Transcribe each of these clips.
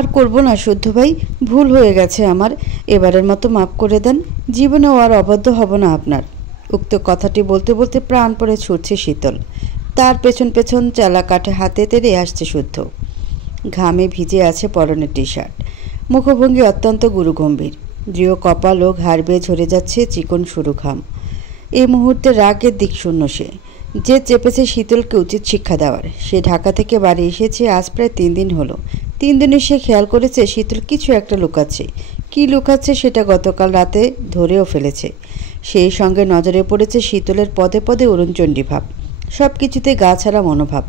আর করব না শুদ্ধ ভাই, ভুল হয়ে গেছে আমার, এবারের মতো মাফ করে দেন, জীবনেও আর অবাধ্য হব না আপনার। উক্ত কথাটি বলতে বলতে প্রাণ পড়ে ছুটছে শীতল। তার পেছন পেছন চালা কাঠে হাতে তেড়ে আসছে শুদ্ধ। ঘামে ভিজে আছে পরনের টি শার্ট, মুখভঙ্গি অত্যন্ত গুরুগম্ভীর, দৃঢ় কপাল ও ঘাড় বেয়ে ঝরে যাচ্ছে চিকন সরু ঘাম। এই মুহূর্তে রাগের দিক শূন্য সে, যে চেপেছে শীতলকে উচিত শিক্ষা দেওয়ার। সে ঢাকা থেকে বাড়ি এসেছে আজ প্রায় 3 দিন হলো। 3 দিনে সে খেয়াল করেছে শীতল কিছু একটা লুকাচ্ছে। কি লুকাচ্ছে সেটা গতকাল রাতে ধরেও ফেলেছে। সেই সঙ্গে নজরে পড়েছে শীতলের পদে পদে অরুণচণ্ডী ভাব, সব কিছুতে গা ছাড়া মনোভাব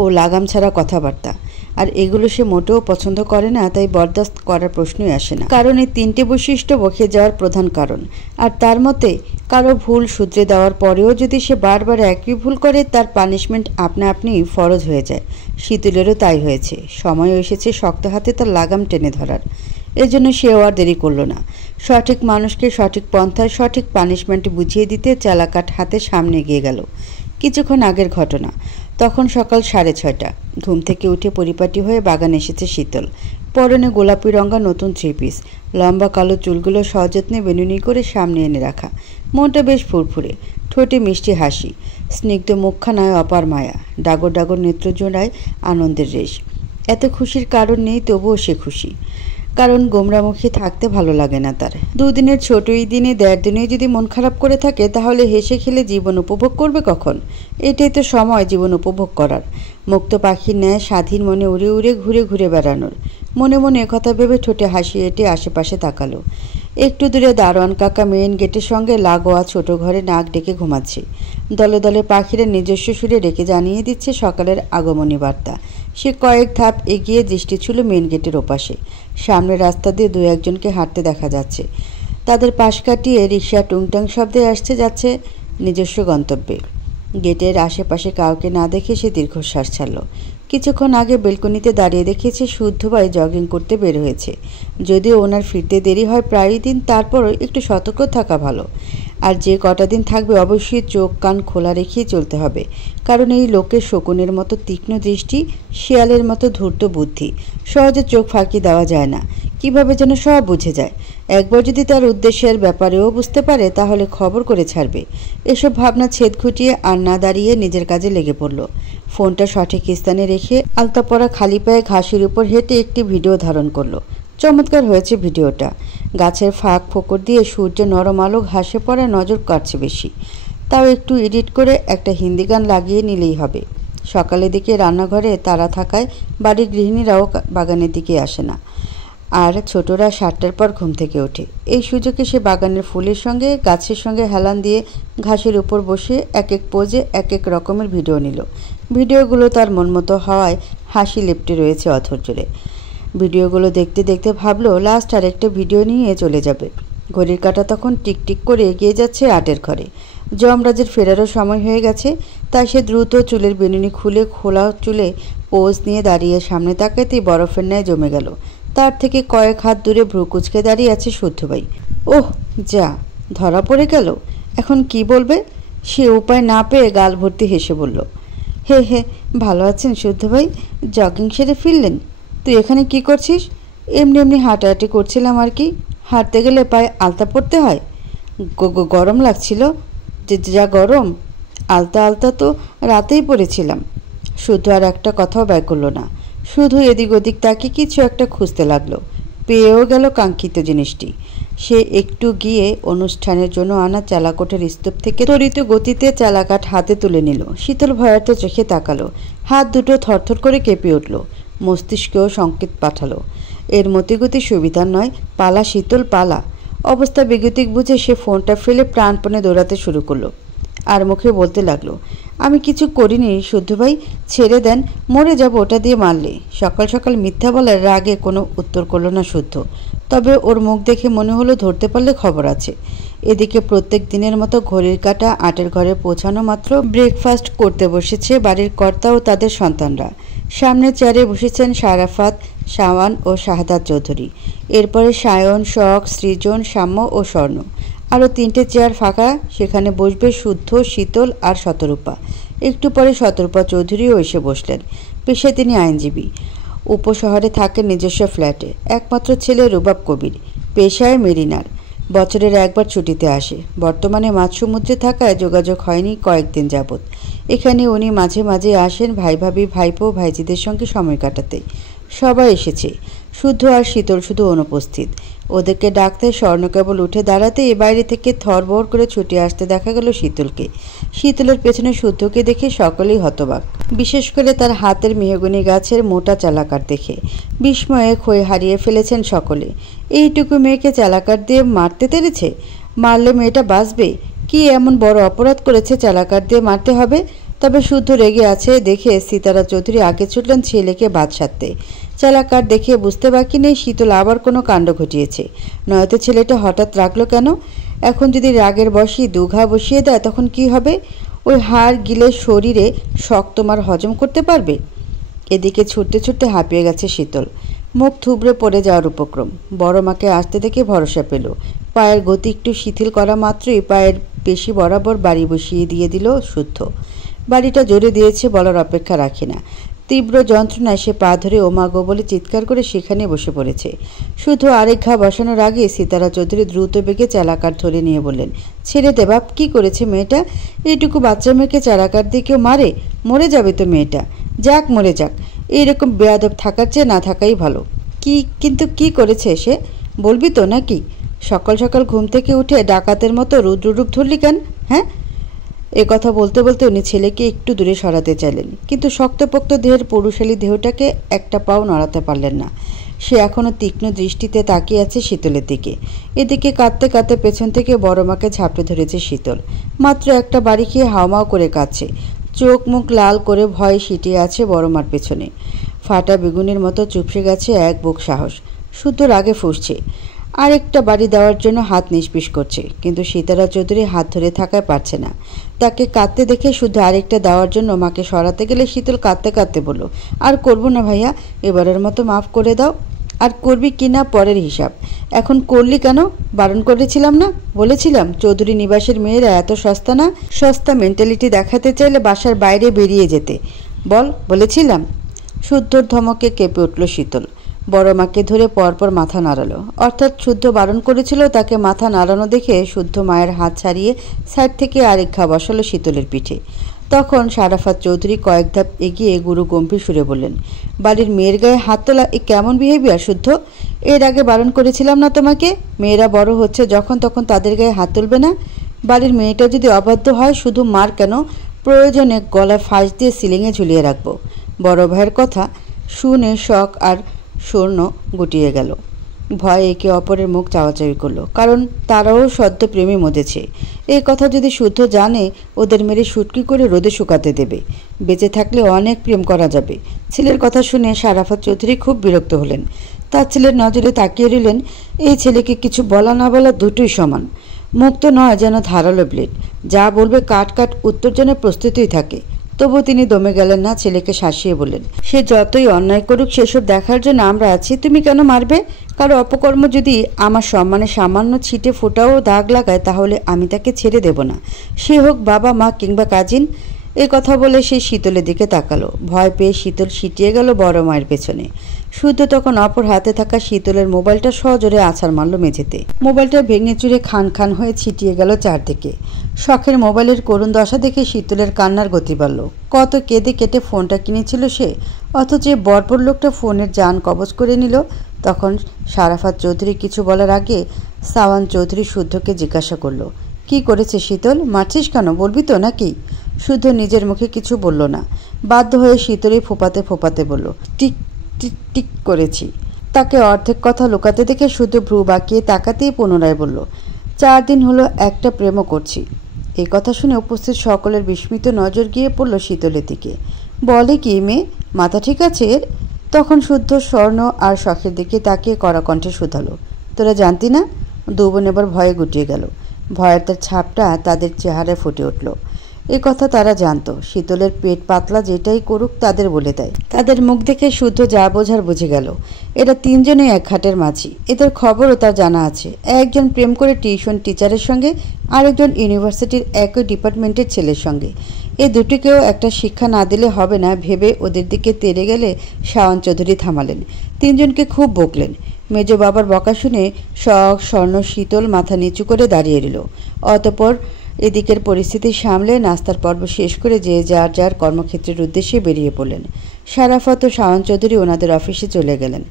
ও লাগাম ছাড়া কথাবার্তা। আর এগুলো সে মোটেও পছন্দ করে না, তাই বরদাস্ত করার প্রশ্নই আসে না। কারণ এই 3টে বৈশিষ্ট্য বকে যাওয়ার প্রধান কারণ। আর তার মতে কারো ভুল শুধরে দেওয়ার পরেও যদি সে বারবার একই ভুল করে, তার পানিশমেন্ট আপনা আপনি ফরজ হয়ে যায়। শীতলেরও তাই হয়েছে। সময় এসেছে শক্ত হাতে তার লাগাম টেনে ধরার। এজন্য সেও আর দেরি করল না। সঠিক মানুষকে সঠিক পন্থায় সঠিক পানিশমেন্ট বুঝিয়ে দিতে চালাকাঠ হাতে সামনে এগিয়ে গেল। কিছুক্ষণ আগের ঘটনা। তখন সকাল 6:30। ঘুম থেকে উঠে পরিপাটি হয়ে বাগানে এসেছে শীতল। পরনে গোলাপি রঙা নতুন 3 পিস, লম্বা কালো চুলগুলো সযত্নে বেনুনি করে সামনে এনে রাখা। মনটা বেশ ফুরফুরে, ঠোঁটে মিষ্টি হাসি, স্নিগ্ধ মুখখানায় অপার মায়া, ডাগর ডাগর নেত্র জোড়ায় আনন্দের রেশ। এত খুশির কারণ নেই, তবুও সে খুশি। কারণ গোমরামুখী থাকতে ভালো লাগে না তার। 2 দিনের ছোট এই দিনে 1.5 দিনে যদি মন খারাপ করে থাকে, তাহলে হেসে খেলে জীবন উপভোগ করবে কখন? এটাই তো সময় জীবন উপভোগ করার, মুক্ত পাখির ন্যায় স্বাধীন মনে উড়ে উড়ে ঘুরে ঘুরে বেড়ানোর। মনে মনে একথা ভেবে ঠোঁটে হাসি এঁটে আশেপাশে তাকালো। একটু দূরে দারোয়ান কাকা মেইন গেটের সঙ্গে লাগোয়া ছোট ঘরে নাক ডেকে ঘুমাচ্ছে। দলে দলে পাখিরা নিজস্ব সুরে ডেকে জানিয়ে দিচ্ছে সকালের আগমনী বার্তা। সে কয়েক ধাপ এগিয়ে দৃষ্টি ছিল মেইন গেটের ওপাশে। সামনের রাস্তা দিয়ে 2-1জনকে হাঁটতে দেখা যাচ্ছে। তাদের পাশ কাটিয়ে রিকশা টুংটাং শব্দে আসছে যাচ্ছে নিজস্ব গন্তব্যে। গেটের আশেপাশে কাউকে না দেখে সে দীর্ঘশ্বাস ছাড়ল। কিছুক্ষণ আগে বেলকনিতে দাঁড়িয়ে দেখেছে শুদ্ধ ভাই জগিং করতে বের হয়েছে। যদিও ওনার ফিরতে দেরি হয় প্রায় দিন, তারপরও একটু সতর্ক থাকা ভালো। আর যে কটা দিন থাকবে অবশ্যই চোখ কান খোলা রেখেই চলতে হবে। কারণ এই লোকের শকুনের মতো তীক্ষ্ণ দৃষ্টি, শিয়ালের মতো ধূর্ত বুদ্ধি, সহজে চোখ ফাঁকি দেওয়া যায় না। কিভাবে যেন সব বুঝে যায়। একবার যদি তার উদ্দেশ্যের ব্যাপারেও বুঝতে পারে, তাহলে খবর করে ছাড়বে। এসব ভাবনা ছেদ ঘুটিয়ে আর না দাঁড়িয়ে নিজের কাজে লেগে পড়ল। ফোনটা সঠিক স্থানে রেখে আলতা পরা খালি পায়ে ঘাসের উপর হেঁটে একটি ভিডিও ধারণ করলো। চমৎকার হয়েছে ভিডিওটা। গাছের ফাঁক ফোকর দিয়ে সূর্যের নরম আলো ঘাসে পড়ে নজর কাটছে বেশি। তাও একটু এডিট করে একটা হিন্দি গান লাগিয়ে নিলেই হবে। সকালের দিকে রান্নাঘরে তারা থাকায় বাড়ির গৃহিণীরাও বাগানের দিকে আসে না। আর ছোটরা 7টার পর ঘুম থেকে ওঠে। এই সুযোগে সে বাগানের ফুলের সঙ্গে গাছের সঙ্গে হেলান দিয়ে ঘাসের উপর বসে এক এক পোজে এক এক রকমের ভিডিও নিল। ভিডিওগুলো তার মনমতো হওয়ায় হাসি লেপ্টে রয়েছে অধর জোরে। ভিডিওগুলো দেখতে দেখতে ভাবলো লাস্ট আর একটা ভিডিও নিয়ে চলে যাবে। ঘড়ির কাঁটা তখন টিকটিক করে এগিয়ে যাচ্ছে 8-এর ঘরে। যমরাজের ফেরারও সময় হয়ে গেছে, তাই সে দ্রুত চুলের বেনুনি খুলে খোলা চুলে পোজ নিয়ে দাঁড়িয়ে সামনে তাকাতেই বরফের ন্যায় জমে গেল। তার থেকে কয়েক হাত দূরে ভ্রু কুঁচকে দাঁড়িয়ে আছে শুদ্ধ ভাই। ওহ যা, ধরা পড়ে গেল। এখন কি বলবে সে উপায় না পেয়ে গাল ভর্তি হেসে বলল, হে হে, ভালো আছেন শুদ্ধ ভাই? জগিং সেরে ফিরলেন? তুই এখানে কি করছিস? এমনি এমনি হাঁটাহাঁটি করছিলাম আর কি। হাঁটতে গেলে পায়ে আলতা পরতে হয়। গরম লাগছিল? যা গরম। আলতা আলতা তো রাতেই পরেছিলাম। শুদ্ধ আর একটা কথাও ব্যয় করল না, শুধু এদিক ওদিক তাকে কিছু একটা খুঁজতে লাগলো। পেয়েও গেল কাঙ্ক্ষিত জিনিসটি। সে একটু গিয়ে অনুষ্ঠানের জন্য আনা চালাকোটের স্তূপ থেকে ত্বরিত গতিতে চালাকাঠ হাতে তুলে নিল। শীতল ভয়ার্ত চোখে তাকালো। হাত দুটো থরথর করে কেঁপে উঠল। মস্তিষ্কেও সংকেত পাঠালো, এর মতিগতি সুবিধার নয়, পালা শীতল পালা। অবস্থা বেগতিক বুঝে সে ফোনটা ফেলে প্রাণপণে দৌড়াতে শুরু করলো। আর মুখে বলতে লাগলো, আমি কিছু করিনি শুদ্ধ ভাই, ছেড়ে দেন, মরে যাব ওটা দিয়ে মারলে। সকাল সকাল মিথ্যা বলার রাগে কোনো উত্তর করল না শুদ্ধ। তবে ওর মুখ দেখে মনে হলো ধরতে পারলে খবর আছে। এদিকে প্রত্যেক দিনের মতো ঘড়ির কাঁটা 8-এর ঘরে পৌঁছানো মাত্র ব্রেকফাস্ট করতে বসেছে বাড়ির কর্তা ও তাদের সন্তানরা। সামনের চেয়ারে বসেছেন সারাফাত, শাওয়ান ও শাহাদাত চৌধুরী। এরপরে সায়ন, শখ, সৃজন, সাম্য ও স্বর্ণ। আরও 3টে চেয়ার ফাঁকা, সেখানে বসবে শুদ্ধ, শীতল আর শতরূপা। একটু পরে শতরূপা চৌধুরীও এসে বসলেন। পেশায় তিনি আইনজীবী। উপশহরে থাকে নিজস্ব ফ্ল্যাটে। একমাত্র ছেলে রুবাব কবির, পেশায় মেরিনার। বছরের একবার ছুটিতে আসে। বর্তমানে মাঝ সমুদ্রে থাকায় যোগাযোগ হয়নি কয়েকদিন যাবৎ। এখানে উনি মাঝে মাঝে আসেন ভাই ভাবি ভাইপো ভাইজিদের সঙ্গে সময় কাটাতে। সবাই এসেছে, শুদ্ধ আর শীতল শুধু অনুপস্থিত। ওদেরকে ডাকতে স্বর্ণ কেবল উঠে দাঁড়াতে এ বাইরে থেকে থরবর করে ছুটে আসতে দেখা গেল শীতলকে। শীতলের পেছনে শুদ্ধকে দেখে সকলেই হতবাক, বিশেষ করে তার হাতের মেহগনি গাছের মোটা চালাকার দেখে। বিস্ময়ে ক্ষয় হারিয়ে ফেলেছেন সকলে। এইটুকু মেয়েকে চালাকার দিয়ে মারতে পেরেছে? মারলে মেয়েটা বাঁচবে? কি এমন বড় অপরাধ করেছে চালাকার দিয়ে মারতে হবে? তবে শুদ্ধ রেগে আছে দেখে সিতারা চৌধুরী আগে ছুটলেন ছেলেকে বাদ সাধতে। চালাকার দেখে বুঝতে বাকি নেই শীতল আবার কোনো কাণ্ড ঘটিয়েছে। নয়তো ছেলেটা হঠাৎ রাখলো কেন? এখন যদি রাগের বশে দুঘা বসিয়ে দেয় তখন কি হবে? ওই হাড় গিলে শরীরে শক্ত মার হজম করতে পারবে? এদিকে ছুটতে ছুটতে হাঁপিয়ে গেছে শীতল। মুখ থুবড়ে পড়ে যাওয়ার উপক্রম। বড় মাকে আসতে দেখে ভরসা পেল। পায়ের গতি একটু শিথিল করা মাত্রই পায়ের পেশি বরাবর বাড়ি বসিয়ে দিল শুদ্ধ। বাড়িটা জোরে দিয়েছে বলার অপেক্ষা রাখে না। তীব্র যন্ত্রণায় সে পা ধরে ওমা গো বলে চিৎকার করে সেখানে বসে পড়েছে। শুধু আরেক ঘা বসানোর আগে সিতারা চৌধুরী দ্রুত বেগে চালাকার ধরে নিয়ে বললেন, ছেড়ে দে বাপ, কী করেছে মেয়েটা? এইটুকু বাচ্চা মেয়েকে চালাকার দিয়ে কেউ মারে? মরে যাবে তো মেয়েটা। যাক মরে যাক, এইরকম বেয়াদব থাকার চেয়ে না থাকাই ভালো। কিন্তু কি করেছে সে? বলবি তো নাকি? সকাল সকাল ঘুম থেকে উঠে ডাকাতের মতো রুদ্ররূপ ধরলি কেন? হ্যাঁ? এ কথা বলতে বলতে উনি ছেলেকে একটু দূরে সরাতে চাইলেন, কিন্তু শক্তপোক্ত দেহের পুরুষালী দেহটাকে একটা পাও নড়াতে পারলেন না। সে এখনও তীক্ষ্ণ দৃষ্টিতে তাকিয়ে আছে শীতলের দিকে। এদিকে কাঁদতে কাঁদতে পেছন থেকে বড় মাকে ঝাঁপড়ে ধরেছে শীতল। মাত্র একটা বাড়ি খেয়ে হাওমাও করে কাঁদছে। চোখ মুখ লাল করে ভয়ে সিটিয়ে আছে বড় মার পেছনে। ফাটা বেগুনের মতো চুপসে গেছে এক বুক সাহস। শুদ্ধ রাগে ফুঁসছে। আরেকটা বাড়ি দেওয়ার জন্য হাত নিষ্পিস করছে, কিন্তু সিতারা চৌধুরী হাত ধরে থাকায় পারছে না। তাকে কাঁদতে দেখে শুধু আরেকটা দেওয়ার জন্য মাকে সরাতে গেলে শীতল কাঁদতে কাঁদতে বলল, আর করবো না ভাইয়া, এবারের মতো মাফ করে দাও। আর করবি কি না পরের হিসাব। এখন করলি কেন? বারণ করেছিলাম না? বলেছিলাম চৌধুরী নিবাসের মেয়েরা এত সস্তা না। সস্তা মেন্টালিটি দেখাতে চাইলে বাসার বাইরে বেরিয়ে যেতে বল, বলেছিলাম? শুদ্ধর ধমকে কেঁপে উঠল শীতল। বড় মাকে ধরে পরপর মাথা নাড়ালো। অর্থাৎ শুদ্ধ বারণ করেছিল তাকে মাথা নাড়ানো দেখে শুদ্ধ মায়ের হাত ছাড়িয়ে সাইড থেকে আরেক ঘা বসালো শীতলের পিঠে। তখন সারাফাত চৌধুরী কয়েক ধাপ এগিয়ে গুরু গম্ভীর সুরে বললেন, বাড়ির মেয়ের গায়ে হাত তোলা এ কেমন বিহেভিয়ার শুদ্ধ? এর আগে বারণ করেছিলাম না তোমাকে? মেয়েরা বড় হচ্ছে যখন তখন তাদের গায়ে হাত তুলবে না। বাড়ির মেয়েটা যদি অবাধ্য হয় শুধু মার কেন, প্রয়োজনে গলায় ফাঁস দিয়ে সিলিংয়ে ঝুলিয়ে রাখবো। বড় ভাইয়ের কথা শুনে শখ আর স্বর্ণ গুটিয়ে গেল। ভয় একে অপরের মুখ চাওয়াচাওয়ি করলো, কারণ তারাও সদ্য প্রেমে মজেছে। এই কথা যদি শুদ্ধ জানে ওদের মেরে শুটকি করে রোদে শুকাতে দেবে। বেঁচে থাকলে অনেক প্রেম করা যাবে। ছেলের কথা শুনে সারাফাত চৌধুরী খুব বিরক্ত হলেন। তার ছেলের নজরে তাকিয়ে রইলেন। এই ছেলেকে কিছু বলা না বলা দুটোই সমান। মুখ তো নয় যেন ধারালো ব্লেড, যা বলবে কাট কাট উত্তর জন্য প্রস্তুতই থাকে। তবু তিনি দমে গেলেন না, ছেলেকে শাসিয়ে বললেন, সে যতই অন্যায় করুক সেসব দেখার জন্য আমরা আছি। তুমি কেন মারবে? কারো অপকর্ম যদি আমার সম্মানে সামান্য ছিটে ফোটাও দাগ লাগায় তাহলে আমি তাকে ছেড়ে দেব না, সে হোক বাবা মা কিংবা কাজিন। এ কথা বলে সে শীতলের দিকে তাকালো। ভয় পেয়ে শীতল সিটিয়ে গেল বড় মায়ের পেছনে। শুদ্ধ তখন অপর হাতে থাকা শীতলের মোবাইলটা সজোরে আছাড় মারল মেঝেতে। মোবাইলটা ভেঙে চুরে খান খান হয়ে ছিটিয়ে গেল চারদিকে। শখের মোবাইলের করুণ দশা দেখে শীতলের কান্নার গতি বাড়ল। কত কেঁদে কেটে ফোনটা কিনেছিল সে, অথচ বর্বর লোকটা ফোনের জান কবজ করে নিল। তখন সারাফাত চৌধুরী কিছু বলার আগে সাওয়ান চৌধুরী শুদ্ধকে জিজ্ঞাসা করলো, কি করেছে শীতল? মারছিস কেন? বলবি তো নাকি? শুদ্ধ নিজের মুখে কিছু বলল না। বাধ্য হয়ে শীতলই ফোপাতে ফোপাতে বলল, টিক টিক টিক করেছি। তাকে অর্ধেক কথা লুকাতে দেখে শুদ্ধ ভ্রু বাঁকিয়ে তাকাতেই পুনরায় বলল, 4 দিন হলো একটা প্রেমও করছি। এই কথা শুনে উপস্থিত সকলের বিস্মিত নজর গিয়ে পড়ল শীতলের দিকে। বলে কি মেয়ে, মাথা ঠিক আছে এর? তখন শুদ্ধ স্বর্ণ আর শখের দিকে তাকিয়ে কড়া কণ্ঠে শুধালো, তোরা জানতি না? দু বোন এবার ভয়ে গুটিয়ে গেল। ভয়ের তার ছাপটা তাদের চেহারায় ফুটে উঠল। এ কথা তারা জানতো। শীতলের পেট পাতলা যেটাই করুক তাদের বলে দেয়। তাদের মুখ দেখে শুদ্ধ যা বোঝার বুঝে গেল। এরা তিনজনই এক ঘাটের মাঝি। এদের খবরও তার জানা আছে। একজন প্রেম করে টিউশন টিচারের সঙ্গে, আরেকজন ইউনিভার্সিটির একই ডিপার্টমেন্টের ছেলের সঙ্গে। এ দুটিকেও একটা শিক্ষা না দিলে হবে না ভেবে ওদের দিকে তেড়ে গেলে শাওন চৌধুরী থামালেন। তিনজনকে খুব বকলেন। মেজ বাবার বকা শুনে শখ স্বর্ণ শীতল মাথা নিচু করে দাঁড়িয়ে রইল। অতঃপর এদিকের পরিস্থিতি সামলে নাস্তার পর্ব শেষ করে যে যার যার কর্মক্ষেত্রের উদ্দেশ্যে বেরিয়ে পড়লেন। শারাফত ও শাওন চৌধুরী ওনাদের অফিসে চলে গেলেন।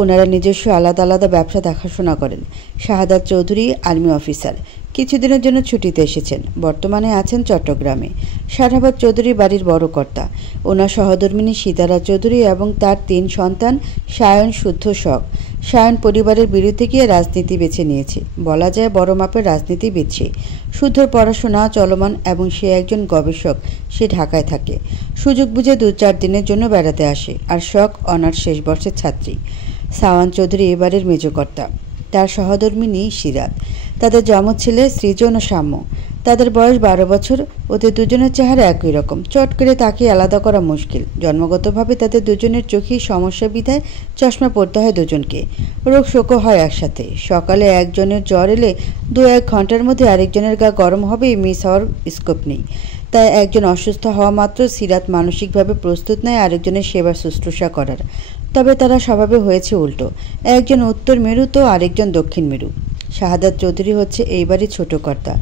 ওনারা নিজস্ব আলাদা আলাদা ব্যবসা দেখাশোনা করেন। শাহাদাত চৌধুরী আর্মি অফিসার, কিছুদিনের জন্য ছুটিতে এসেছেন। বর্তমানে আছেন চট্টগ্রামে। শারাফত চৌধুরী বাড়ির বড় কর্তা। ওনার সহধর্মিণী সীতারা চৌধুরী এবং তার 3 সন্তান। সায়ন শুদ্ধ শখ। সায়ন পরিবারের বিরুদ্ধে গিয়ে রাজনীতি বেছে নিয়েছে। বলা যায় বড় মাপের রাজনীতিবিদ সে। শুদ্ধর পড়াশোনা চলমান এবং সে একজন গবেষক। সে ঢাকায় থাকে। সুযোগ বুঝে 2-4 দিনের জন্য বেড়াতে আসে। আর শখ অনার্স শেষ বর্ষের ছাত্রী। সাওয়ান চৌধুরী এবারের মেজকর্তা। তার সহধর্মিণী সিরাত। তাদের যমজ ছেলে সৃজন ও সাম্য। তাদের বয়স 12 বছর। ওদের দুজনের চেহারা একই রকম। চট করে তাকে আলাদা করা মুশকিল। জন্মগতভাবে তাদের দুজনের চোখেই সমস্যা বিধায় চশমা পরতে হয় দুজনকে। রোগ শোকও হয় একসাথে। সকালে একজনের জ্বর এলে 2-1 ঘন্টার মধ্যে আরেকজনের গা গরম হবে, মিস হওয়ার স্কোপ নেই। তাই একজন অসুস্থ হওয়া মাত্র সিরাত মানসিকভাবে প্রস্তুত নেয় আরেকজনের সেবা শুশ্রূষা করার। তবে তারা স্বভাবে হয়েছে উল্টো। একজন উত্তর মেরু তো আরেকজন দক্ষিণ মেরু। শাহাদাত চৌধুরী হচ্ছে এইবারই ছোট কর্তা।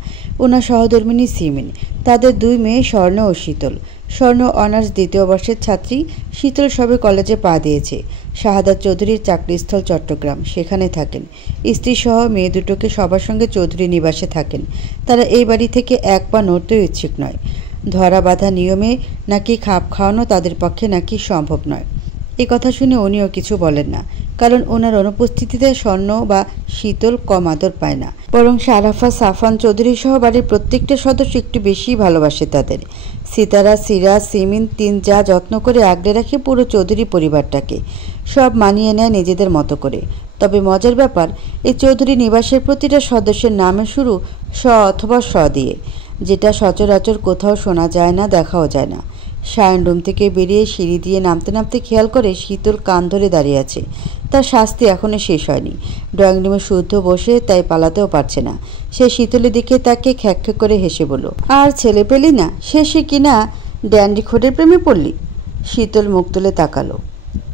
ওনার সহধর্মিণী সিমিন। তাদের 2 মেয়ে স্বর্ণ ও শীতল। স্বর্ণ অনার্স 2য় বর্ষের ছাত্রী। শীতল সবে কলেজে পা দিয়েছে। শাহাদাত চৌধুরীর চাকরিস্থল চট্টগ্রাম, সেখানে থাকেন। স্ত্রীসহ মেয়ে দুটোকে সবার সঙ্গে চৌধুরী নিবাসে থাকেন। তারা এই বাড়ি থেকে এক পা নড়তেও ইচ্ছুক নয়। ধরা বাঁধা নিয়মে নাকি খাপ খাওয়ানো তাদের পক্ষে নাকি সম্ভব নয়। এই কথা শুনে উনিও কিছু বলেন না, কারণ ওনার অনুপস্থিতিতে স্বর্ণ বা শীতল কম আদর পায় না। বরং শারাফা সাফান চৌধুরী সহ বাড়ির প্রত্যেকটা সদস্য একটু বেশি ভালোবাসে তাদের। সিতারা, সিরাজ, সিমিন 3 যা যত্ন করে আগলে রাখে পুরো চৌধুরী পরিবারটাকে। সব মানিয়ে নেয় নিজেদের মতো করে। তবে মজার ব্যাপার, এই চৌধুরী নিবাসের প্রতিটা সদস্যের নামে শুরু স অথবা স দিয়ে, যেটা সচরাচর কোথাও শোনা যায় না, দেখাও যায় না। সায়ন রুম থেকে বেরিয়ে সিঁড়ি দিয়ে নামতে নামতে খেয়াল করে শীতল কান ধরে দাঁড়িয়ে আছে। তার শাস্তি এখনো শেষ হয়নি। ড্রয়িং রুমে শুদ্ধ বসে, তাই পালাতেও পারছে না। সে শীতলের দিকে তাকে খ্যাক খ্যাক করে হেসে বলল, আর ছেলে পেলি না? শেষে কিনা ড্যান্ডি খোটের প্রেমে পড়লি? শীতল মুখ তুলে তাকালো।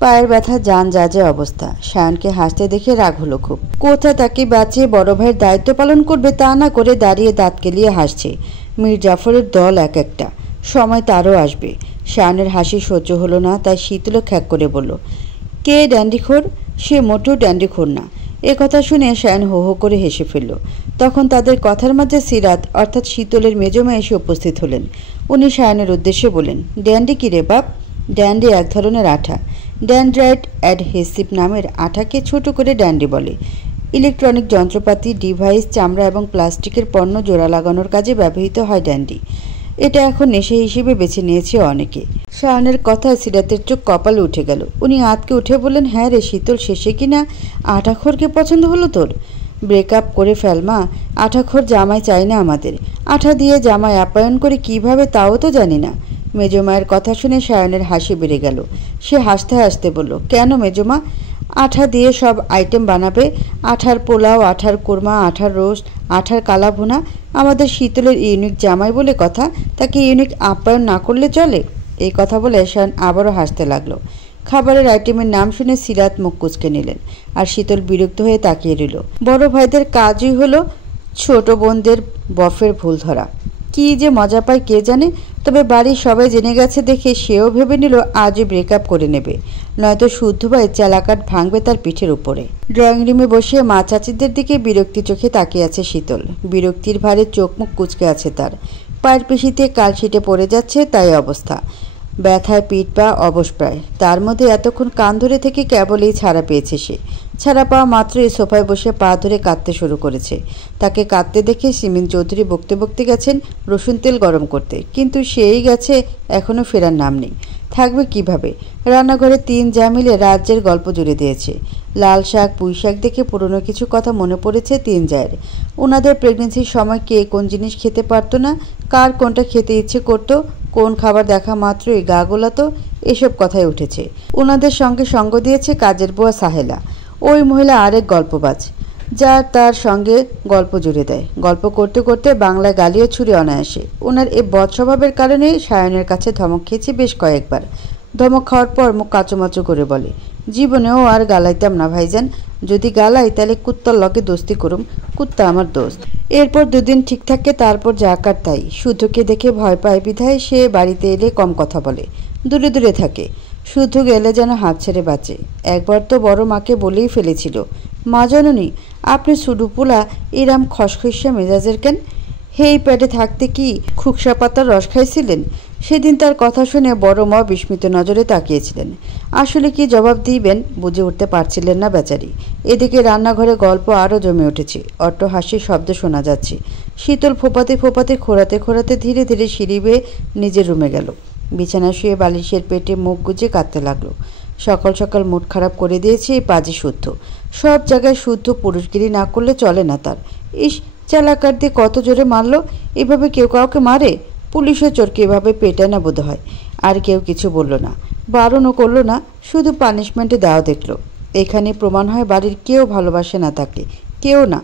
পায়ের ব্যথা জান যা যে অবস্থা। সায়নকে হাসতে দেখে রাগ হলো খুব। কোথা তাকে বাঁচিয়ে বড় ভাইয়ের দায়িত্ব পালন করবে তা না করে দাঁড়িয়ে দাঁত কেলিয়ে হাসছে। মীর জাফরের দল এক একটা। সময় তারও আসবে। শায়নের হাসি সহ্য হলো না, তাই শীতল খ্যাক করে বলল, কে ড্যান্ডিখোর? সে মোটেও ড্যান্ডিখোর না। এ কথা শুনে শায়ন হো হো করে হেসে ফেলল। তখন তাদের কথার মাঝে সিরাত অর্থাৎ শীতলের মেজমা এসে উপস্থিত হলেন। উনি শায়নের উদ্দেশ্যে বলেন, ড্যান্ডি কী রে বাপ? ড্যান্ডি এক ধরনের আঠা। ড্যান্ড্রাইট অ্যাডহেসিভ নামের আঠাকে ছোট করে ড্যান্ডি বলে। ইলেকট্রনিক যন্ত্রপাতি, ডিভাইস, চামড়া এবং প্লাস্টিকের পণ্য জোড়া লাগানোর কাজে ব্যবহৃত হয় ড্যান্ডি। এটা এখন নেশা হিসেবে বেছে নিয়েছে অনেকে। শায়নের কথায় সিরাতের চোখ কপালে উঠে গেল। উনি আতকে উঠে বললেন, হ্যাঁ রে শীতল, শেষে কিনা আঠাখোরকে পছন্দ হলো তোর? ব্রেকআপ করে ফেলমা। আঠাখোর জামাই চাই না আমাদের। আঠা দিয়ে জামাই আপ্যায়ন করে কিভাবে তাও তো জানি না। মেজমায়ের কথা শুনে শায়নের হাসি বেড়ে গেল। সে হাসতে হাসতে বলল, কেন মেজমা? আঠা দিয়ে সব আইটেম বানাবে। আঠার পোলাও, আঠার কোরমা, আঠার রোস্ট, আঠার কালা ভুনা। আমাদের শীতলের ইউনিক জামাই বলে কথা, তাকে ইউনিক আপ্যায়ন না করলে চলে? এই কথা বলে শায়ন আবারও হাসতে লাগলো। খাবারের আইটেমের নাম শুনে সিরাত মুখ কুঁচকে নিলেন। আর শীতল বিরক্ত হয়ে তাকিয়ে রইল। বড় ভাইদের কাজই হলো ছোট বোনদের বফের ভুল ধরা। কি যে মজা পায় কে জানে। তবে বাড়ির সবাই জেনে গেছে দেখে সেও ভেবে নিল আজই ব্রেকআপ করে নেবে, নয়তো শুদ্ধ ভাই চালাকাট ভাঙবে তার পিঠের উপরে। ড্রয়িং রুমে বসে মা চাচিদের দিকে বিরক্তি চোখে তাকিয়ে আছে শীতল। বিরক্তির ভারে চোখ মুখ কুঁচকে আছে তার। পায়ের পেশিতে কালশিটে পড়ে যাচ্ছে, তাই অবস্থা। ব্যথায় পিঠ পা অবশ প্রায়। তার মধ্যে এতক্ষণ কান ধরে থেকে কেবলই ছাড়া পেয়েছে সে। ছাড়া পাওয়া মাত্রই সোফায় বসে পা ধরে কাঁদতে শুরু করেছে। তাকে কাঁদতে দেখে সিমিন চৌধুরী বকতে বকতে গেছেন রসুন তেল গরম করতে, কিন্তু সেই গেছে, এখনও ফেরার নাম নেই। থাকবে কিভাবে? রান্নাঘরে 3 যা মিলে রাজ্যের গল্প জুড়ে দিয়েছে। লাল শাক, পুঁই শাক দেখে পুরনো কিছু কথা মনে পড়েছে 3 জায়ের। ওনাদের প্রেগনেন্সির সময় কে কোন জিনিস খেতে পারতো না, কার কোনটা খেতে ইচ্ছে করতো, কোন খাবার দেখা মাত্রই গা গোলাতো, এসব কথাই উঠেছে। ওনাদের সঙ্গে সঙ্গ দিয়েছে কাজের বুয়া সাহেলা। ওই মহিলা আরেক গল্পবাজ, যা তার সঙ্গে গল্প জুড়ে দেয়। গল্প করতে করতে বাংলায় গালিও ছুড়ে অনায়াসে। ওনার এই বদ স্বভাবের কারণে সায়নের কাছে ধমক খেয়েছে বেশ কয়েকবার। ধমক খাওয়ার পর মুখ কাচুমাচু করে বলে, জীবনেও আর গালাইতাম না ভাইজান, যদি গালাই তাহলে কুত্তার লগে দোস্তি করুম, কুত্তা আমার দোস্ত। এরপর দুদিন ঠিক থাকে, তারপর যা কার তাই। শুদ্ধকে দেখে ভয় পায় বিধায় সে বাড়িতে এলে কম কথা বলে, দূরে দূরে থাকে। শুদ্ধ গেলে যেন হাত ছেড়ে বাঁচে। একবার তো বড় মাকে বলেই ফেলেছিল, মা জননী আপনি সুডুপুলা এরাম খসখসা মেজাজের কেন? হেই পেটে থাকতে কি খুকসা পাতার রস খাইছিলেন? সেদিন তার কথা শুনে বড় মা বিস্মিত নজরে তাকিয়েছিলেন। আসলে কি জবাব দিবেন বুঝে উঠতে পারছিলেন না বেচারি। এদিকে রান্নাঘরে গল্প আরও জমে উঠেছে। অট্ট হাসির শব্দ শোনা যাচ্ছে। শীতল ফোপাতে ফোপাতে খোঁড়াতে খোঁড়াতে ধীরে ধীরে সিঁড়ি বেয়ে নিজের রুমে গেল। বিছানা শুয়ে বালিশের পেটে মুখ গুজে কাঁদতে লাগলো। সকাল সকাল মুড খারাপ করে দিয়েছে এই পাজি শুদ্ধ। সব জায়গায় শুদ্ধ পুরুষগিরি না করলে চলে না তার। ইস, চালাকার দিয়ে কত জোরে মারল! এভাবে কেউ কাউকে মারে? পুলিশের চোরকে এভাবে পেটায় না বোধ হয়। আর কেউ কিছু বলল না, বারণও করলো না, শুধু পানিশমেন্টে দেওয়া দেখলো। এখানে প্রমাণ হয় বাড়ির কেউ ভালোবাসে না তাকে, কেউ না।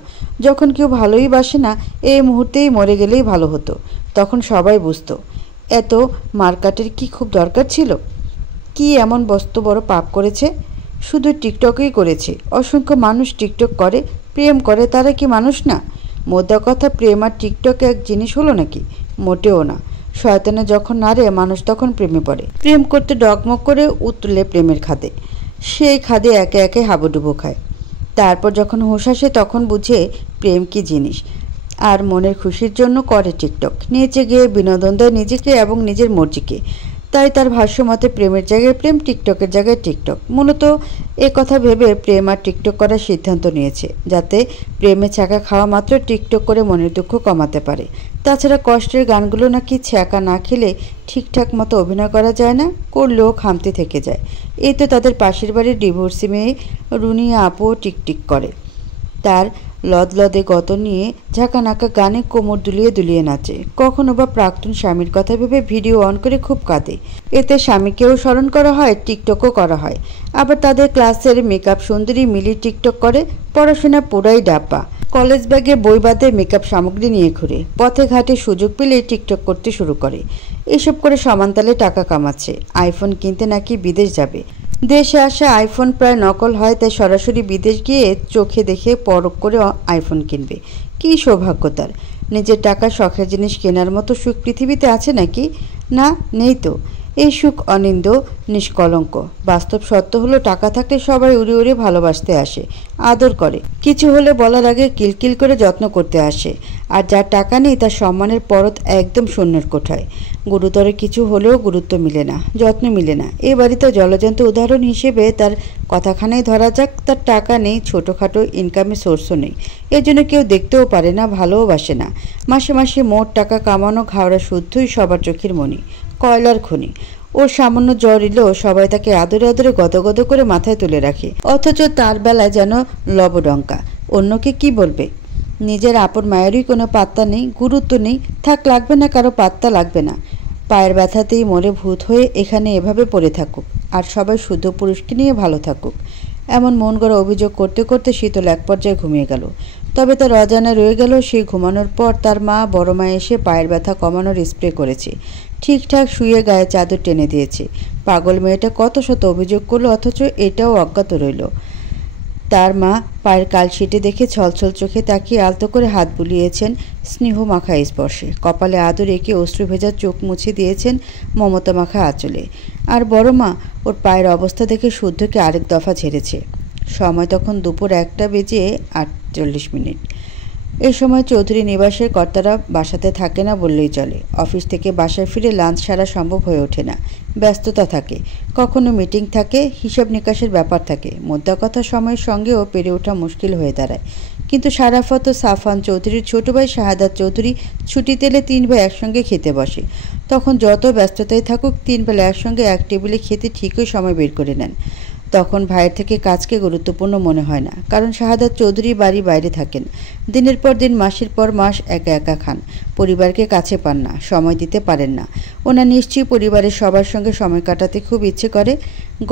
যখন কেউ ভালোই বাসে না, এই মুহূর্তেই মরে গেলেই ভালো হতো, তখন সবাই বুঝতো। এত মারকাটের কি খুব দরকার ছিল? কি এমন বড় পাপ করেছে? শুধু টিকটকেই করেছে। অসংখ্য মানুষ টিকটক করে, প্রেম করে, তারা কি মানুষ না? মোদ্দা কথা, প্রেম আর টিকটক এক জিনিস হলো নাকি? মোটেও না। শয়তানে যখন নাড়ে মানুষ তখন প্রেমে পড়ে। প্রেম করতে ডগমগ করে উতলে প্রেমের খাদে, সেই খাদে একে একে হাবুডুবু খায়। তারপর যখন হুঁশ আসে তখন বুঝে প্রেম কি জিনিস। আর মনের খুশির জন্য করে টিকটক, নেচে গিয়ে বিনোদন দেয় নিজেকে এবং নিজের মর্জিকে। তাই তার ভাষ্যমতে প্রেমের জায়গায় প্রেম, টিকটকের জায়গায় টিকটক। মূলত এ কথা ভেবে প্রেম আর টিকটক করার সিদ্ধান্ত নিয়েছে, যাতে প্রেমে ছ্যাঁকা খাওয়া মাত্র টিকটক করে মনের দুঃখ কমাতে পারে। তাছাড়া কষ্টের গানগুলো নাকি ছ্যাঁকা না খেলে ঠিকঠাক মতো অভিনয় করা যায় না, করলেও খামতি থেকে যায়। এই তো তাদের পাশের বাড়ির ডিভোর্সি মেয়ে রুনি আপুও টিকটিক করে। তার লদলদে গত নিয়ে ঝাঁকানাকা গানে কোমর দুলিয়ে দুলিয়ে নাচে। কখনো বা প্রাক্তন স্বামীর কথা ভেবে ভিডিও অন করে খুব কাঁদে। এতে স্বামীকেও স্মরণ করা হয়, টিকটকও করা হয়। আবার তাদের ক্লাসের মেকআপ সুন্দরী মিলি টিকটক করে। পড়াশোনা পুরাই ডাব্বা, কলেজ ব্যাগে বই বাদে মেকআপ সামগ্রী নিয়ে ঘুরে। পথে ঘাটে সুযোগ পেলেই টিকটক করতে শুরু করে। এসব করে সমানতালে টাকা কামাচ্ছে। আইফোন কিনতে নাকি বিদেশ যাবে। দেশে আসা আইফোন প্রায় নকল হয়, তাই সরাসরি বিদেশ গিয়ে চোখে দেখে পরখ করে আইফোন কিনবে। কী সৌভাগ্য তার! নিজের টাকা শখের জিনিস কেনার মতো সুখ পৃথিবীতে আছে নাকি? না, নেই তো। এই সুখ অনিন্দ, নিষ্কলঙ্ক। বাস্তব সত্য হলো টাকা থাকলে সবাই উড়ে উড়ে ভালোবাসতে আসে, আদর করে। কিছু হলে বলার আগে কিলকিল করে যত্ন করতে আসে। আর যার টাকা নেই তার সম্মানের পরত একদম শূন্যের কোঠায়। গুরুতর কিছু হলেও গুরুত্ব মিলে না, যত্ন মিলে না। এ বাড়িতে জলজন্ত উদাহরণ হিসেবে তার কথাখানেই ধরা যাক। তার টাকা নেই, ছোটোখাটো ইনকামের সোর্সও নেই। এর জন্য কেউ দেখতেও পারে না, ভালোবাসে না। মাসে মাসে মোট টাকা কামানো ঘাওড়া শুদ্ধই সবার চোখের মণি, কয়লার খনি। ওর সামান্য জ্বর এলেও সবাই তাকে আদরে আদরে গদগদ করে মাথায় তুলে রাখে, অথচ তার বেলায় যেন লবডঙ্কা। অন্যকে কি বলবে? নিজের আপন মায়েরই কোনো পাত্তা নেই, গুরুত্ব নেই। থাক, লাগবে না, কারো পাত্তা লাগবে না। পায়ের ব্যথাতেই মরে ভূত হয়ে এখানে এভাবে পড়ে থাকুক, আর সবাই শুদ্ধ পুরুষকে নিয়ে ভালো থাকুক। এমন মন গড়া অভিযোগ করতে করতে শীতল এক পর্যায়ে ঘুমিয়ে গেল। তবে তার অজানা রয়ে গেল সেই ঘুমানোর পর তার মা বড় মা এসে পায়ের ব্যথা কমানোর স্প্রে করেছে, ঠিকঠাক শুয়ে গায়ে চাদর টেনে দিয়েছে। পাগল মেয়েটা কত শত অভিযোগ করলো, অথচ এটাও অজ্ঞাত রইল। তার মা পায়ের কালশিটে দেখে ছলছল চোখে তাকিয়ে আলতো করে হাত বুলিয়েছেন স্নেহ মাখা স্পর্শে। কপালে আদর এঁকে অশ্রু ভেজা চোখ মুছে দিয়েছেন মমতা মাখা আঁচলে। আর বড় মা ওর পায়ের অবস্থা দেখে শুদ্ধকে আরেক দফা ঝেড়েছে। সময় তখন দুপুর 1:48। এই সময় চৌধুরী নিবাসের কর্তারা বাসাতে থাকে না বললেই চলে। অফিস থেকে বাসায় ফিরে লাঞ্চ সারা সম্ভব হয়ে ওঠে না, ব্যস্ততা থাকে, কখনো মিটিং থাকে, হিসাব নিকাশের ব্যাপার থাকে। মোদ্দা কথা, সময়ের সঙ্গেও পেরে ওঠা মুশকিল হয়ে দাঁড়ায়। কিন্তু সারাফত ও সাফান চৌধুরীর ছোট ভাই শাহাদাত চৌধুরী ছুটিতে এলে 3 ভাই একসঙ্গে খেতে বসে। তখন যত ব্যস্ততায় থাকুক 3 বেলা একসঙ্গে এক টেবিলে খেতে ঠিকই সময় বের করে নেন। তখন ভাইয়ের থেকে কাজকে গুরুত্বপূর্ণ মনে হয় না, কারণ শাহাদাত চৌধুরী বাড়ি বাইরে থাকেন। দিনের পর দিন, মাসের পর মাস একা একা খান, পরিবারকে কাছে পান না, সময় দিতে পারেন না। ওনার নিশ্চয়ই পরিবারের সবার সঙ্গে সময় কাটাতে খুব ইচ্ছে করে,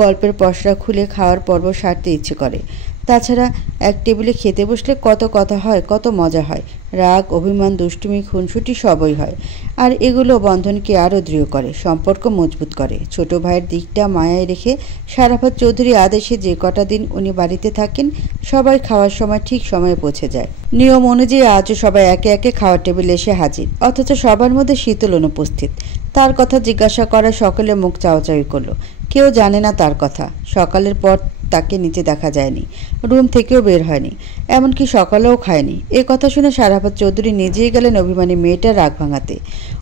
গল্পের পসরা খুলে খাওয়ার পর্ব সারতে ইচ্ছে করে। তাছাড়া এক টেবিলে খেতে বসলে কত কথা হয়, কত মজা হয়, রাগ, অভিমান, দুষ্টুমি, খুনসুটি সবই হয়। আর এগুলো বন্ধনকে আরও দৃঢ় করে, সম্পর্ক মজবুত করে। ছোট ভাইয়ের দিকটা মায়ায় রেখে শারাফত চৌধুরী আদেশে যে কটা দিন উনি বাড়িতে থাকেন, সবাই খাওয়ার সময় ঠিক সময়ে পৌঁছে যায়। নিয়ম অনুযায়ী আজও সবাই একে একে খাওয়ার টেবিলে এসে হাজির, অথচ সবার মধ্যে শীতল অনুপস্থিত। তার কথা জিজ্ঞাসা করা সকলে মুখ চাওয়াচাওয়ি করলো। কেউ জানে না তার কথা। সকালের পর তাকে নিচে দেখা যায়নি, রুম থেকেও বের হয়নি, এমনকি সকালেও খায়নি। এ কথা শুনে শারাফত চৌধুরী নিজেই গেলেন অভিমানী মেয়েটার রাগ ভাঙাতে।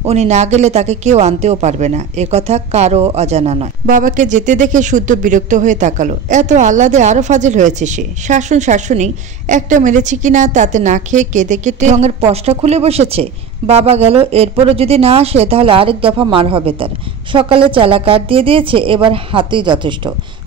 উনি না গেলে তাকে কেউ আনতেও পারবে না, এ কথা কারও অজানা নয়। বাবাকে যেতে দেখে শুদ্ধ বিরক্ত হয়ে তাকালো। এত আহ্লাদে আরও ফাজিল হয়েছে সে। শাশুন শাশুনি একটা মেরেছে কিনা তাতে না খেয়ে কেঁদে কেটে রঙের পশটা খুলে বসেছে। বাবা গেল, এরপরও যদি না আসে তাহলে আরেক দফা মার হবে তার। সকালে চালা কাট দিয়ে দিয়েছে, এবার হাতেই যথেষ্ট।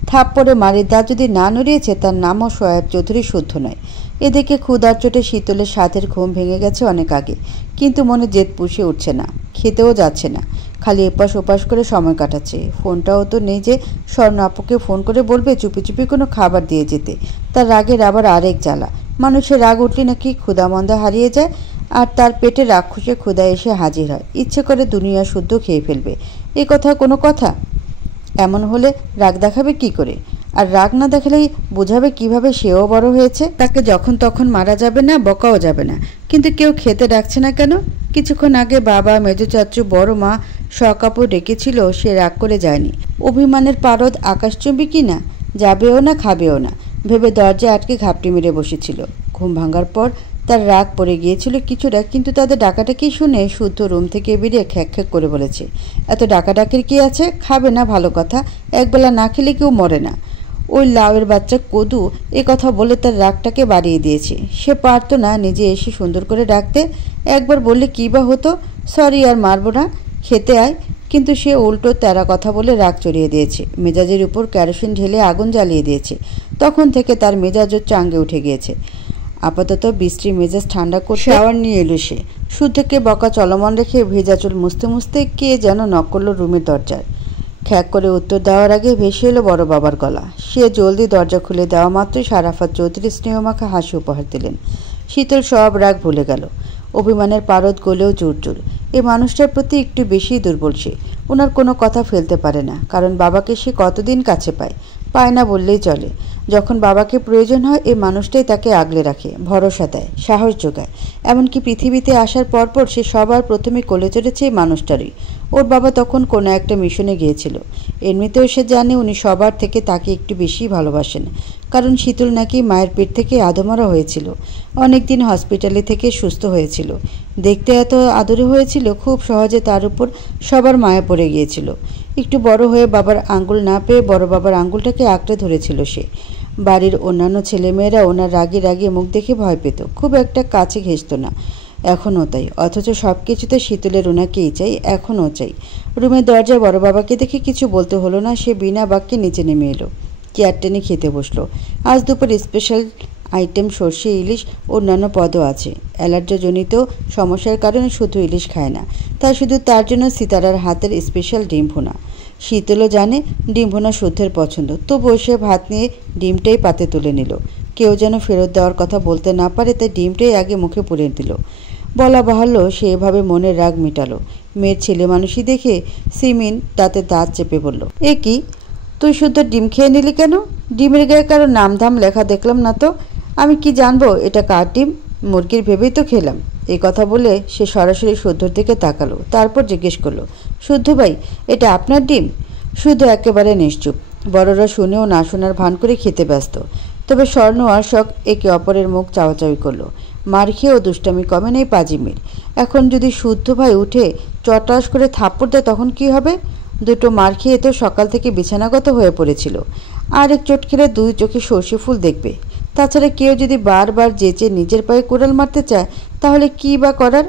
থাপ্পড়ে মারির দাঁত যদি না নড়িয়েছে, তার নামও সোয়েব চৌধুরী শুদ্ধ নয়। এদিকে ক্ষুধার চোটে শীতলের সাধের ঘুম ভেঙে গেছে অনেক আগে, কিন্তু মনে জেদ পুষে উঠছে না, খেতেও যাচ্ছে না, খালি এপাশ ওপাশ করে সময় কাটাচ্ছে। ফোনটাও তো নেই যে স্বর্ণ আপুকে ফোন করে বলবে চুপি চুপি কোনো খাবার দিয়ে যেতে। তার রাগের আবার আরেক জ্বালা, মানুষের রাগ উঠলে নাকি ক্ষুধামন্দা হারিয়ে যায়, আর তার পেটে রাক্ষসে ক্ষুধা এসে হাজির হয়, ইচ্ছে করে দুনিয়া শুদ্ধ খেয়ে ফেলবে। এ কথা কোনো কথা? এমন হলে রাগ দেখাবে কি করে? আর রাগ না দেখালেই বোঝাবে কিভাবে সেও বড় হয়েছে? তাকে যখন তখন মারা যাবে না, বকাও যাবে না, কিন্তু কেউ খেতে ডাকছে না কেন? কিছুক্ষণ আগে বাবা, মেজো চাচু, বড় মা, শকাপু ডেকেছিল, সে রাগ করে যায়নি। অভিমানের পারদ আকাশচুম্বী কি না, যাবেও না, খাবেও না ভেবে দরজা আটকে ঘাপটি মেরে বসেছিল। ঘুম ভাঙার পর তার রাগ পড়ে গিয়েছিল কিছুটা, কিন্তু তাদের ডাকাডাকি শুনে শুদ্ধ রুম থেকে বেরিয়ে খ্যাক খ্যাক করে বলেছে, এত ডাকাডাকির কি আছে? খাবে না, ভালো কথা, একবেলা না খেলে কেউ মরে না। ওই লাউয়ের বাচ্চা কদু এ কথা বলে তার রাগটাকে বাড়িয়ে দিয়েছে। সে পারতো না নিজে এসে সুন্দর করে ডাকতে? একবার বললে কী বা হতো, সরি আর মারবো না, খেতে আয়। কিন্তু সে উল্টো তেরা কথা বলে রাগ চড়িয়ে দিয়েছে, মেজাজের উপর কেরোসিন ঢেলে আগুন জ্বালিয়ে দিয়েছে। তখন থেকে তার মেজাজও চাঙ্গে উঠে গিয়েছে। আপাতত বৃষ্টির মেজাজ ঠান্ডা করে শাওয়ার নিয়ে এলো সে। শুদ্ধকে বকা চলমান রেখে ভেজা চুল মুছতে মুছতে কে যেন নক করলো রুমের দরজায়। খ্যাক করে উত্তর দেওয়ার আগে ভেসে এলো বড় বাবার গলা। সে জলদি দরজা খুলে দেওয়া মাত্রই শারাফত চৌধুরী স্নেহমাখা হাসি উপহার দিলেন। শীতল সব রাগ ভুলে গেল। অভিমানের পারদ গলেও চুরচুর। এই মানুষটার প্রতি একটু বেশি দুর্বল সে। ওনার কোনো কথা ফেলতে পারে না, কারণ বাবাকে সে কতদিন কাছে পায়, পায় না বললেই চলে। যখন বাবাকে প্রয়োজন হয়, এই মানুষটাই তাকে আগলে রাখে, ভরসা দেয়, সাহস যোগায়। এমনকি পৃথিবীতে আসার পরপর সে সবার প্রথমে কোলে চড়েছে এই মানুষটারই। ওর বাবা তখন কোনো একটা মিশনে গিয়েছিল। এমনিতেও সে জানে উনি সবার থেকে তাকে একটু বেশি ভালোবাসেন, কারণ শীতল নাকি মায়ের পেট থেকে আদমরা হয়েছিল, অনেক দিন হসপিটালে থেকে সুস্থ হয়েছিল। দেখতে এত আদরে হয়েছিল, খুব সহজে তার উপর সবার মায়া পড়ে গিয়েছিল। একটু বড় হয়ে বাবার আঙ্গুল না পেয়ে বড় বাবার আঙ্গুলটাকে আঁকড়ে ধরেছিল সে। বাড়ির অন্যান্য ছেলেমেয়েরা ওনার রাগে রাগে মুখ দেখে ভয় পেত, খুব একটা কাছে ঘেঁষত না। এখনও তাই, অথচ সব কিছুতে শীতলের ওনাকেই চাই, এখনও চাই। রুমের দরজায় বড় বাবাকে দেখে কিছু বলতে হলো না, সে বিনা বাক্যে নিচে নেমে এলো, চেয়ার টেনে খেতে বসলো। আজ দুপুর স্পেশাল আইটেম সর্ষে ইলিশ, অন্যান্য পদও আছে। অ্যালার্জিজনিত সমস্যার কারণে শুধু ইলিশ খায় না, তাই শুধু তার জন্য সিতারার হাতের স্পেশাল ডিম ভুনা। শীতলও জানে ডিম ভুনা শুদ্ধের পছন্দ, তবুও সে ভাত নিয়ে ডিমটাই পাতে তুলে নিল। কেউ যেন ফেরত দেওয়ার কথা বলতে না পারে, তাই ডিমটাই আগে মুখে পুরে দিল। বলা বাহুল্য, সে এভাবে মনের রাগ মেটালো। মেয়ের ছেলে মানুষই দেখে সিমিন তাতে দাঁত চেপে বলল, এ কি, তুই শুদ্ধ ডিম খেয়ে নিলি কেন? ডিমের গায়ে কারো নামধাম লেখা দেখলাম না তো। আমি কি জানবো এটা কার ডিম? মুরগির ভেবেই তো খেলাম। এই কথা বলে সে সরাসরি শুদ্ধর দিকে তাকালো, তারপর জিজ্ঞেস করলো, শুদ্ধ ভাই, এটা আপনার ডিম? শুদ্ধ একেবারে নিশ্চুপ। বড়রা শুনেও না শোনার ভান করে খেতে ব্যস্ত। তবে স্বর্ণ আর শখ একে অপরের মুখ চাওয়াচাওয়ি করলো। মার খেয়েও দুষ্টামি কমে নেই পাজিমের। এখন যদি শুদ্ধ ভাই উঠে চটাস করে থাপ্পড় দেয় তখন কি হবে? দুটো মার খেয়ে তো সকাল থেকে বিছানাগত হয়ে পড়েছিল, আর এক চোট খেলে দুই চোখে সর্ষে ফুল দেখবে। তাছাড়া কেউ যদি বারবার যেচে নিজের পায়ে কোড়াল মারতে চায় তাহলে কী বা করার?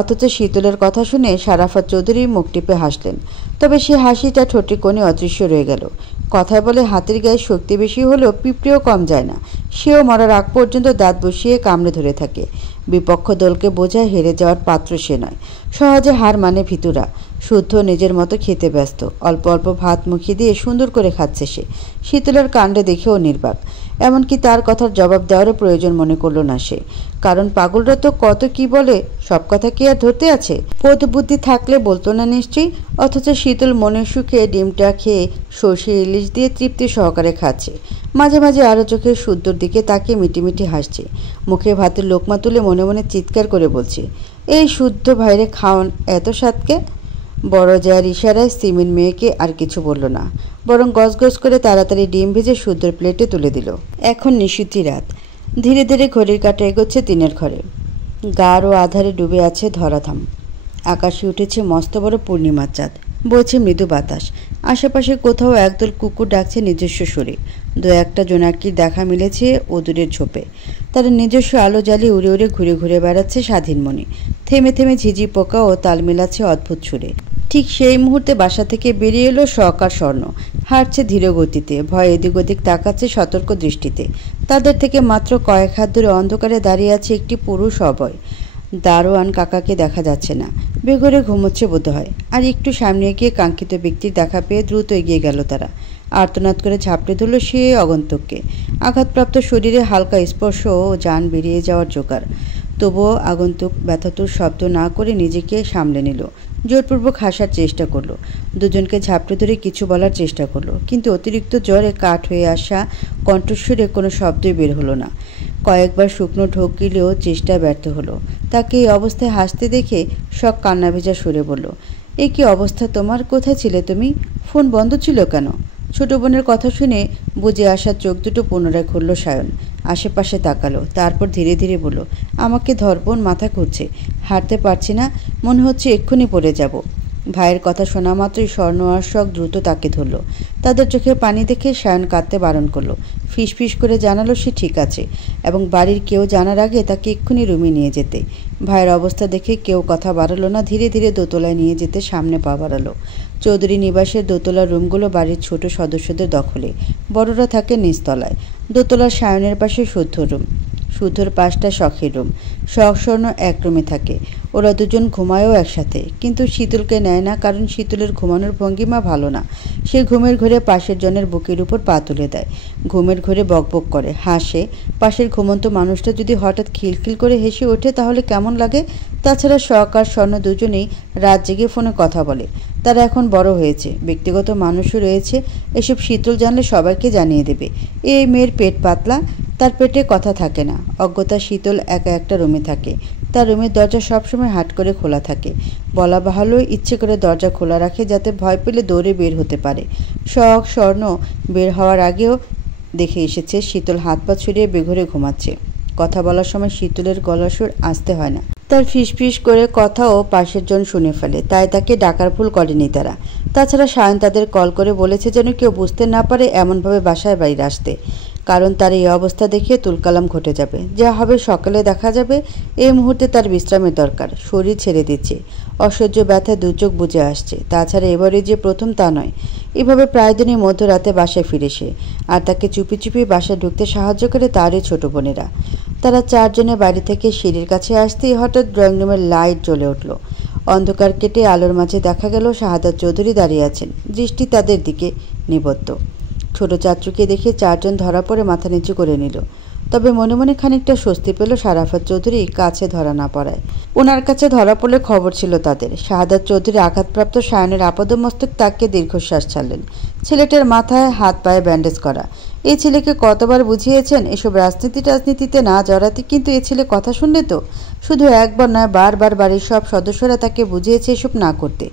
অথচ শীতলের কথা শুনে শারাফত চৌধুরী মুখ টিপে হাসলেন, তবে সে হাসিটা ঠোঁটে কোণে অদৃশ্য রয়ে গেল। কথায় বলে হাতির গায়ে শক্তি বেশি হলেও পিঁপড়েও কম যায় না। সেও মরার আগ পর্যন্ত দাঁত বসিয়ে কামড়ে ধরে থাকে। বিপক্ষ দলকে বোঝায় হেরে যাওয়ার পাত্র সে নয়। সহজে হার মানে ভিতুরা। শুদ্ধ নিজের মতো খেতে ব্যস্ত। অল্প অল্প ভাত মুখে দিয়ে সুন্দর করে খাচ্ছে সে। শীতলের কাণ্ডে দেখেও নির্বাক। এমনকি তার কথার জবাব দেওয়ারও প্রয়োজন মনে করল না সে। কারণ পাগলরা তো কত কি বলে, সব কথা কি আর ধরতে আছে? বোধ বুদ্ধি থাকলে বলতো না নিশ্চয়ই। অথচ শীতল মনের সুখে ডিমটা খেয়ে সর্ষে ইলিশ দিয়ে তৃপ্তি সহকারে খাচ্ছে। মাঝে মাঝে আরও চোখের শুদ্ধর দিকে তাকিয়ে মিটিমিটি হাসছে। মুখে ভাতের লোকমা তুলে মনে মনে চিৎকার করে বলছে, এই শুদ্ধ ভাইরে খাওয়ান এত স্বাদকে। বড় জায়ের ইশারায় সিমির মেয়েকে আর কিছু বলল না, বরং গজগজ করে তাড়াতাড়ি ডিম ভেজে শুদ্ধর প্লেটে তুলে দিল। এখন নিশুতি রাত। ধীরে ধীরে ঘড়ির কাঁটা এগোচ্ছে দিনের ঘরে। গাঢ় আধারে ডুবে আছে ধরাধাম। আকাশে উঠেছে মস্ত বড় পূর্ণিমার চাঁদ। বইছে মৃদু বাতাস। আশেপাশে কোথাও একদল কুকুর ডাকছে নিজস্ব সুরে। দু একটা জোনাকির দেখা মিলেছে অদূরের ঝোপে। তারা নিজস্ব আলো জ্বালিয়ে উড়ে উড়ে ঘুরে ঘুরে বেড়াচ্ছে স্বাধীন মনে। থেমে থেমে ঝিঝি পোকা ও তাল মেলাচ্ছে অদ্ভুত সুরে। ঠিক সেই মুহূর্তে বাসা থেকে বেরিয়ে এলো শখ আর স্বর্ণ। হাঁটছে ধীর গতিতে, ভয় এদিক ওদিক তাকাচ্ছে সতর্ক দৃষ্টিতে। তাদের থেকে মাত্র কয়েক হাত দূরে অন্ধকারে দাঁড়িয়ে আছে একটি পুরুষ অভয়। দারোয়ান কাকাকে দেখা যাচ্ছে না, বেঘরে ঘুমোচ্ছে বোধ হয়। আর একটু সামনে গিয়ে কাঙ্ক্ষিত ব্যক্তির দেখা পেয়ে দ্রুত এগিয়ে গেল তারা। আর্তনাদ করে ঝাঁপড়ে ধরল সে আগন্তুককে। আঘাতপ্রাপ্ত শরীরে হালকা স্পর্শ ও যান বেরিয়ে যাওয়ার জোগাড়। তবুও আগন্তুক ব্যথাতুর শব্দ না করে নিজেকে সামলে নিল। জোরপূর্বক হাসার চেষ্টা করলো। দুজনকে ঝাপটে ধরে কিছু বলার চেষ্টা করলো, কিন্তু অতিরিক্ত জ্বরে কাঠ হয়ে আসা কণ্ঠস্বরে কোনো শব্দই বের হলো না। কয়েকবার শুকনো ঢোক গিলেও চেষ্টা ব্যর্থ হলো। তাকে এই অবস্থায় হাসতে দেখে শখ কান্না ভেজা সুরে বলল, এ কী অবস্থা তোমার? কোথায় ছিলে তুমি? ফোন বন্ধ ছিল কেন? ছোট বোনের কথা শুনে বুঝে আসা চোখ দুটো পুনরায় খুলল সায়ন। আশেপাশে তাকালো, তারপর ধীরে ধীরে বলল, আমাকে ধর বোন, মাথা ঘুরছে, হাঁটতে পারছি না, মনে হচ্ছে এক্ষুনি পড়ে যাব। ভাইয়ের কথা শোনা মাত্রই স্বর্ণ আর শখ দ্রুত তাকে ধরল। তাদের চোখে পানি দেখে সায়ন কাঁদতে বারণ করলো। ফিসফিস করে জানালো সে ঠিক আছে এবং বাড়ির কেউ জানার আগে তাকে এক্ষুনি রুমে নিয়ে যেতে। ভাইয়ের অবস্থা দেখে কেউ কথা বাড়ালো না। ধীরে ধীরে দোতলায় নিয়ে যেতে সামনে পা বাড়ালো। চৌধুরী নিবাসের দোতলার রুমগুলো বাড়ির ছোট সদস্যদের দখলে। বড়রা থাকে নিচতলায়। দোতলার সায়নের পাশে শুদ্ধ রুম, শুদ্ধর পাশটা শখের রুম। শখ স্বর্ণ এক রুমে থাকে। ওরা দুজন ঘুমায়ও একসাথে, কিন্তু শীতলকে নেয় না, কারণ শীতলের ঘুমানোর ভঙ্গিমা ভালো না। সে ঘুমের ঘরে পাশের জনের বুকের উপর পা তুলে দেয়। ঘুমের ঘরে বকবক করে, হাসে। পাশের ঘুমন্ত মানুষটা যদি হঠাৎ খিলখিল করে হেসে ওঠে তাহলে কেমন লাগে? তাছাড়া শখ আর স্বর্ণ দুজনেই রাত জেগে ফোনে কথা বলে। তারা এখন বড় হয়েছে, ব্যক্তিগত মানুষও রয়েছে। এসব শীতল জানলে সবাইকে জানিয়ে দেবে। এই মেয়ের পেট পাতলা, তার পেটে কথা থাকে না। অজ্ঞতা শীতল একা একটা রুমে থাকে। তার রুমের দরজা সবসময় হাট করে খোলা থাকে। বলা বাহুল্য, ইচ্ছে করে দরজা খোলা রাখে যাতে ভয় পেলে দৌড়ে বের হতে পারে। শখ স্বর্ণ বের হওয়ার আগেও দেখে এসেছে শীতল হাত পা ছড়িয়ে বেঘরে ঘুমাচ্ছে। কথা বলার সময় শীতলের গলার সুর আসতে হয় না। তার ফিসফিস করে কথাও পাশের জন শুনে ফেলে, তাই তাকে ডাকার ভুল করেনি তারা। তাছাড়া সায়ন তাদের কল করে বলেছে যেন কেউ বুঝতে না পারে এমনভাবে বাসায় বাইরে আসতে, কারণ তার এই অবস্থা দেখে তুলকালাম ঘটে যাবে। যা হবে সকালে দেখা যাবে। এই মুহূর্তে তার বিশ্রামের দরকার। শরীর ছেড়ে দিচ্ছে, অসহ্য ব্যথায় দু চোখ বুজে আসছে। তাছাড়া এবারে যে প্রথম তা নয়। এভাবে প্রায় দিনই মধ্যরাতে বাসায় ফিরে সে। আর তাকে চুপি চুপি বাসায় ঢুকতে সাহায্য করে তারই ছোট বোনেরা। তারা চারজনে বাড়ি থেকে সিঁড়ির কাছে আসতেই হঠাৎ ড্রয়িং রুমের লাইট জ্বলে উঠল। অন্ধকার কেটে আলোর মাঝে দেখা গেল শাহাদাত চৌধুরী দাঁড়িয়ে আছেন, দৃষ্টি তাদের দিকে নিবদ্ধ। ছোট চাচুকে দেখে চারজন ধরা পড়ে মাথা নিচু করে নিল। তবে মনে মনে খানিকটা স্বস্তি পেল শারাফাত চৌধুরী কাছে ধরা না পড়ায়। ওনার কাছে ধরা পড়লে খবর ছিল তাদের। শাহাদাত চৌধুরী আঘাতপ্রাপ্ত সায়নের আপাদমস্তক তাকিয়ে দীর্ঘশ্বাস ছাড়লেন। ছেলেটার মাথায় হাত পায়ে ব্যান্ডেজ করা। এই ছেলেকে কতবার বুঝিয়েছেন এসব রাজনীতিতে না জড়াতে, কিন্তু এ ছেলে কথা শুনলে তো। শুধু একবার নয়, বারবার বাড়ির সব সদস্যরা তাকে বুঝিয়েছে এসব না করতে,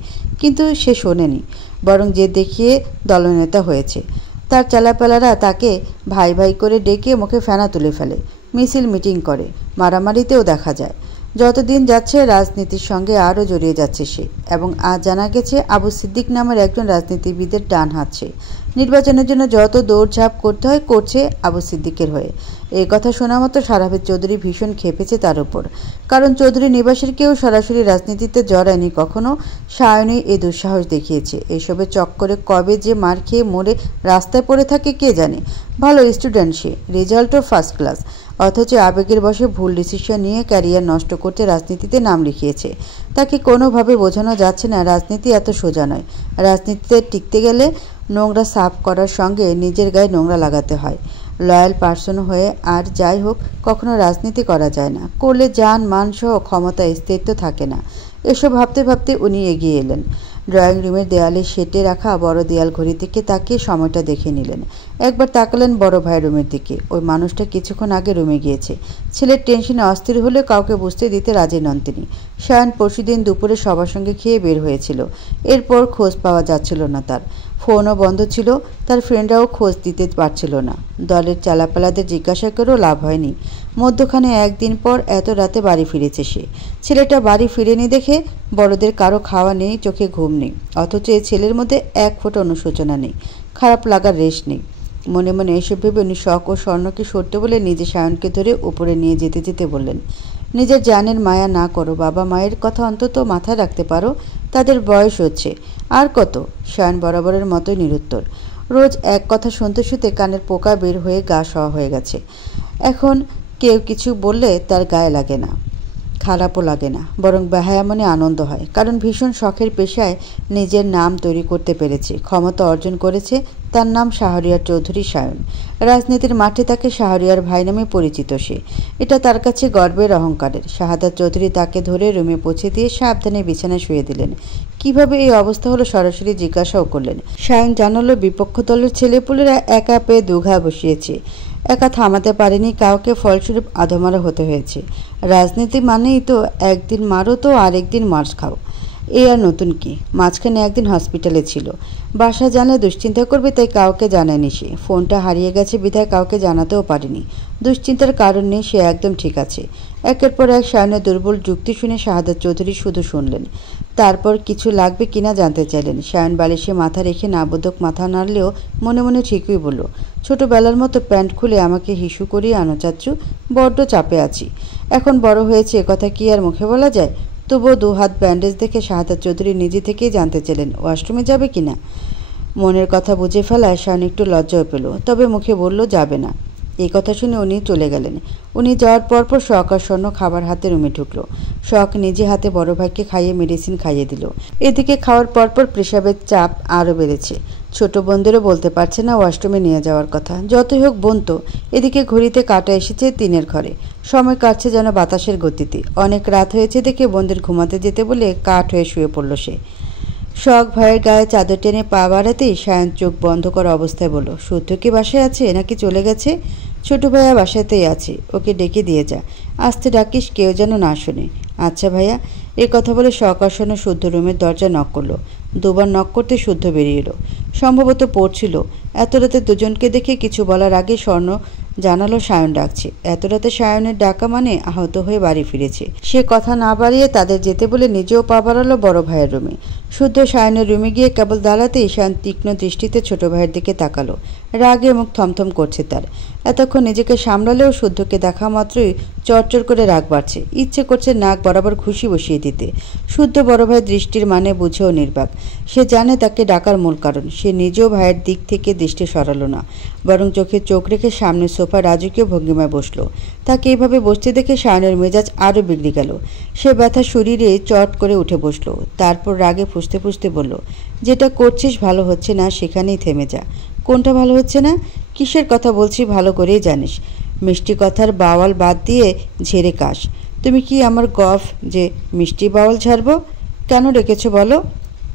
কিন্তু সে শোনেনি, বরং যে দেখিয়ে দলনেতা হয়েছে। তার চালাপালারা তাকে ভাই ভাই করে ডেকে মুখে ফেনা তুলে ফেলে, মিছিল মিটিং করে, মারামারিতেও দেখা যায়। যতদিন যাচ্ছে রাজনীতির সঙ্গে আরও জড়িয়ে যাচ্ছে সে, এবং আজ জানা গেছে আবু সিদ্দিক নামের একজন রাজনীতিবিদের ডান হাত সে। নির্বাচনের জন্য যত দৌড়ঝাঁপ করতে হয় করছে আবু সিদ্দিকের হয়ে। এই কথা শোনা মতো সারাফেদ চৌধুরী ভীষণ খেপেছে তার উপর, কারণ চৌধুরী নিবাসের কেউ সরাসরি রাজনীতিতে জড়ায়নি কখনো। সায়নী এই দুঃসাহস দেখিয়েছে। এসবের চক্করে কবে যে মার খেয়ে মরে রাস্তায় পড়ে থাকে কে জানে। ভালো স্টুডেন্ট সে, রেজাল্টও ফার্স্ট ক্লাস, অথচ আবেগের বশে ভুল ডিসিশন নিয়ে ক্যারিয়ার নষ্ট করতে রাজনীতিতে নাম লিখিয়েছে। তাকে কোনোভাবে বোঝানো যাচ্ছে না রাজনীতি এত সোজা নয়। রাজনীতিতে টিকতে গেলে নোংরা সাফ করার সঙ্গে নিজের গায়ে নোংরা লাগাতে হয়। লয়াল পার্সন হয়ে আর যাই হোক কখনো রাজনীতি করা যায় না, করলে যান মান সহ ক্ষমতা স্থায়িত্ব থাকে না। এসব ভাবতে ভাবতে উনি এগিয়ে এলেন। ড্রয়িং রুমের দেয়ালে সেটে রাখা বড় দেয়াল ঘড়ি থেকে তাকিয়ে সময়টা দেখে নিলেন। একবার তাকালেন বড় ভাইয়ের রুমের দিকে। ওই মানুষটা কিছুক্ষণ আগে রুমে গিয়েছে। ছেলের টেনশনে অস্থির হলে কাউকে বুঝতে দিতে রাজি নন তিনি। সায়ন পরশুদিন দুপুরে সবার সঙ্গে খেয়ে বের হয়েছিল। এরপর খোঁজ পাওয়া যাচ্ছিল না তার। ফোনও বন্ধ ছিল, তার ফ্রেন্ডরাও খোঁজ দিতে পারছিল না। দলের চালাপালাদের জিজ্ঞাসা করেও লাভ হয়নি। মধ্যখানে একদিন পর এত রাতে বাড়ি ফিরেছে সে। ছেলেটা বাড়ি ফিরেনি দেখে বড়দের কারো খাওয়া নেই, চোখে ঘুম নেই, অথচ এই ছেলের মধ্যে এক ফোঁটা অনুশোচনা নেই, খারাপ লাগার রেশ নেই। মনে মনে এসব ভেবে উনি শখ ও স্বর্ণকে সরতে বলে নিজে সায়নকে ধরে উপরে নিয়ে যেতে যেতে বললেন, নিজের জানের মায়া না করো বাবা, মায়ের কথা অন্তত মাথায় রাখতে পারো, তাদের বয়স হচ্ছে। আর কত? সায়ন বরাবরের মতোই নিরুত্তর। রোজ এক কথা শুনতে শুনতে কানের পোকা বের হয়ে গা সওয়া হয়ে গেছে। এখন কেউ কিছু বললে তার গায়ে লাগে না, খারাপও লাগে না, বরং বেহায়া মনে আনন্দ হয়। কারণ ভীষণ শখের পেশায় নিজের নাম তৈরি করতে পেরেছে, ক্ষমতা অর্জন করেছে। তার নাম শাহরিয়ার চৌধুরী সায়ন। রাজনীতির মাঠে তাকে শাহরিয়ার ভাই নামে পরিচিত সে। এটা তার কাছে গর্বের, অহংকারের। শাহাদাত চৌধুরী তাকে ধরে রুমে পৌঁছে দিয়ে সাবধানে বিছানায় শুয়ে দিলেন। কিভাবে এই অবস্থা হলো সরাসরি জিজ্ঞাসাও করলেন। সায়ন জানালো বিপক্ষ দলের ছেলেপুলেরা একা পেয়ে দুঘা বসিয়েছে, একা থামাতে পারেনি কাউকে, ফলস্বরূপ আধমারা হতে হয়েছে। রাজনীতি মানেই তো একদিন মারো তো আরেকদিন মার্চ খাও, এ আর নতুন কি? মাঝখানে একদিন হসপিটালে ছিল, বাসা জানলে দুশ্চিন্তা করবে তাই কাউকে জানায়নি সে। ফোনটা হারিয়ে গেছে বিধায় কাউকে জানাতেও পারেনি। দুশ্চিন্তার কারণ নেই, সে একদম ঠিক আছে। একের পর এক সায়নের দুর্বল যুক্তি শুনে শাহাদাত চৌধুরী শুধু শুনলেন। তারপর কিছু লাগবে কিনা জানতে চাইলেন। সায়ন বালিশে মাথা রেখে নাবোধক মাথা নাড়লেও মনে মনে ঠিকই বলল, ছোটবেলার মতো প্যান্ট খুলে আমাকে হিসু করিয়ে আনো চাচ্চু, বড্ড চাপে আছি। এখন বড় হয়েছে, একথা কি আর মুখে বলা যায়? তবুও দু হাত ব্যান্ডেজ দেখে শাহাদাত চৌধুরী নিজে থেকেই জানতে চাইলেন ওয়াশরুমে যাবে কিনা। মনের কথা বুঝে ফেলায় সায়ন একটু লজ্জাও পেল, তবে মুখে বলল যাবে না। এই কথা শুনে উনি চলে গেলেন। উনি যাওয়ার পরপর শখ আর স্বর্ণ খাবার হাতে রুমে ঢুকলো। শখ নিজে হাতে বড় ভাইকে খাইয়ে মেডিসিন খাইয়ে দিল। এদিকে খাওয়ার পরপর পেশাবের চাপ আরও বেড়েছে। ছোট বোনদেরও বলতে পারছে না ওয়াশরুমে নিয়ে যাওয়ার কথা। যতই হোক বোন তো। এদিকে ঘড়িতে কাঁটা এসেছে 3-এর ঘরে। সময় কাটছে যেন বাতাসের গতিতে। অনেক রাত হয়েছে দেখে বোনদের ঘুমাতে যেতে বলে কাঠ হয়ে শুয়ে পড়ল সে। শখ ভাইয়ের গায়ে চাদর টেনে পা বাড়াতেই সায়ন চোখ বন্ধ করা অবস্থায় বলল, শুদ্ধ কি বাসায় আছে নাকি চলে গেছে? ছোট ভাইয়া বাসাতেই আছে, ওকে ডেকে দিয়ে যা। আস্তে ডাকিস, কেউ যেন না শোনে। আচ্ছা ভাইয়া। এই কথা বলে শখ আসন্ন শুদ্ধ রুমের দরজা নক করলো। দুবার নক করতে শুদ্ধ বেরিয়ে এলো। সম্ভবত পড়ছিল। এত রাতে দুজনকে দেখে কিছু বলার আগে স্বর্ণ জানালো সায়ন ডাকছে। এত রাতে সায়নের ডাকা মানে আহত হয়ে বাড়ি ফিরেছে। সে কথা না বাড়িয়ে তাদের যেতে বলে নিজেও পা বাড়ালো বড় ভাইয়ের রুমে। শুদ্ধ সায়নের রুমে গিয়ে কেবল দাঁড়াতেই সায়ন তীক্ষ্ণ দৃষ্টিতে ছোট ভাইয়ের দিকে তাকালো। রাগে মুখ থমথম করছে তার। এতক্ষণ নিজেকে সামলালেও শুদ্ধকে দেখা মাত্রই চরচর করে রাগ বাড়ছে। ইচ্ছে করছে নাক বরাবর ঘুষি বসিয়ে দিতে। শুদ্ধ বড় ভাইয়ের দৃষ্টির মানে বুঝেও নির্বাক। সে জানে তাকে ডাকার মূল কারণ। সে নিজেও ভাইয়ের দিক থেকে দৃষ্টি সরালো না, বরং চোখে চোখ রেখে সামনের সোফা রাজকীয় ভঙ্গিমায় বসলো। তাকে এইভাবে বসতে দেখে সায়নের মেজাজ আরও বিগড়ে গেল। সে ব্যথা শরীরে চট করে উঠে বসলো। তারপর রাগে ফুঁসতে ফুঁসতে বলল, যেটা করছিস ভালো হচ্ছে না, সেখানেই থেমে যা। কোনটা ভালো হচ্ছে না? কিসের কথা বলছি ভালো করেই জানিস। মিষ্টি কথার বাওয়াল বাদ দিয়ে ঝেড়ে কাশ। তুমি কি আমার গফ যে মিষ্টি বাওয়াল ঝাড়ব? কেন ডেকেছো বলো?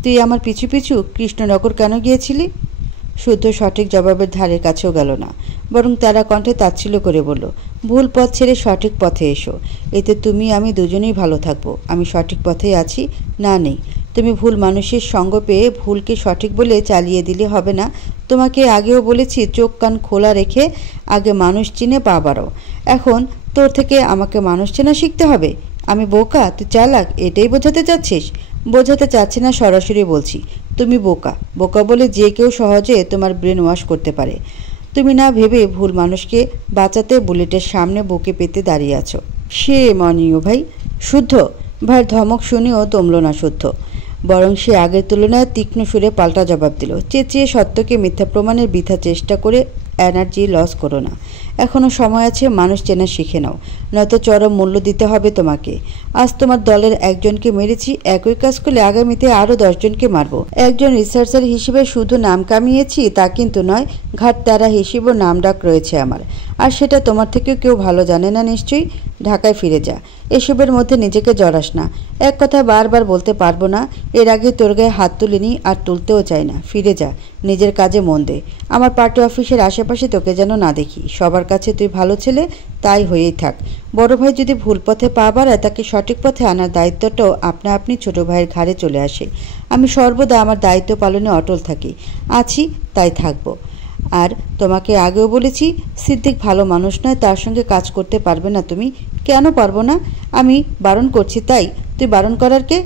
তুই আমার পিছু পিছু কৃষ্ণনগর কেন গিয়েছিলি? শুদ্ধ সঠিক জবাবের ধারের কাছেও গেল না, বরং তারা কণ্ঠে তাচ্ছিল্য করে বলল, ভুল পথ ছেড়ে সঠিক পথে এসো। এতে তুমি আমি দুজনেই ভালো থাকবো। আমি সঠিক পথেই আছি, না নেই। তুমি ভুল মানুষের সঙ্গ পেয়ে ভুলকে সঠিক বলে চালিয়ে দিলে হবে না। তোমাকে আগেও বলেছি চোখ কান খোলা রেখে আগে মানুষ চিনে পা বাড়াও। এখন তোর থেকে আমাকে মানুষ চেনা শিখতে হবে। আমি বোকা, তুই চালাক, এটাই বোঝাতে চাচ্ছিস? বোঝাতে চাচ্ছি না, সরাসরি বলছি তুমি বোকা। বোকা বলে যে কেউ সহজে তোমার ব্রেন ওয়াশ করতে পারে। তুমি না ভেবে ভুল মানুষকে বাঁচাতে বুলেটের সামনে বুকে পেতে দাঁড়িয়ে আছো। সে মানীয় ভাই। শুদ্ধ। ভাইয়ের ধমক শুনেও দমল না শুদ্ধ, বরং সে আগের তুলনায় তীক্ষ্ণ সুরে পাল্টা জবাব দিল, চেঁচিয়ে সত্যকে মিথ্যা প্রমাণের বৃথা চেষ্টা করে এনার্জি লস করো না। এখনও সময় আছে, মানুষ চেনা শিখে নাও, নয়তো চরম মূল্য দিতে হবে তোমাকে। আজ তোমার দলের একজনকে মেরেছি, একই কাজ করলে আগামীতে আরও 10 জনকে মারব। একজন রিসার্চার হিসেবে শুধু নাম কামিয়েছি তা কিন্তু নয়, ঘাট তারা হিসেবেও নাম ডাক রয়েছে আমার। আর সেটা তোমার থেকেও কেউ ভালো জানে না নিশ্চয়ই। ঢাকায় ফিরে যা, এসবের মধ্যে নিজেকে জড়াস না। এক কথা বারবার বলতে পারবো না, এর আগে তোর গায়ে হাত তুলিনি আর তুলতেও চাই না। ফিরে যা, নিজের কাজে মন দে। আমার পার্টি অফিসের আশেপাশে তোকে যেন না দেখি। সবার কাছে তুই ভালো ছেলে, তাই হয়েই থাক। বড় ভাই যদি ভুল পথে পা বাড়ায়, তাকে সঠিক পথে আনার দায়িত্বটাও আপনা আপনি ছোট ভাইয়ের ঘাড়ে চলে আসে। আমি সর্বদা আমার দায়িত্ব পালনে অটল থাকি, আছি, তাই থাকবো। আর তোমাকে আগেও বলেছি, সিদ্দিক ভালো মানুষ নয়, তার সঙ্গে কাজ করতে পারবে না তুমি। কেন পারবো না? আমি বারণ করছি তাই? তুই বারণ করার কে?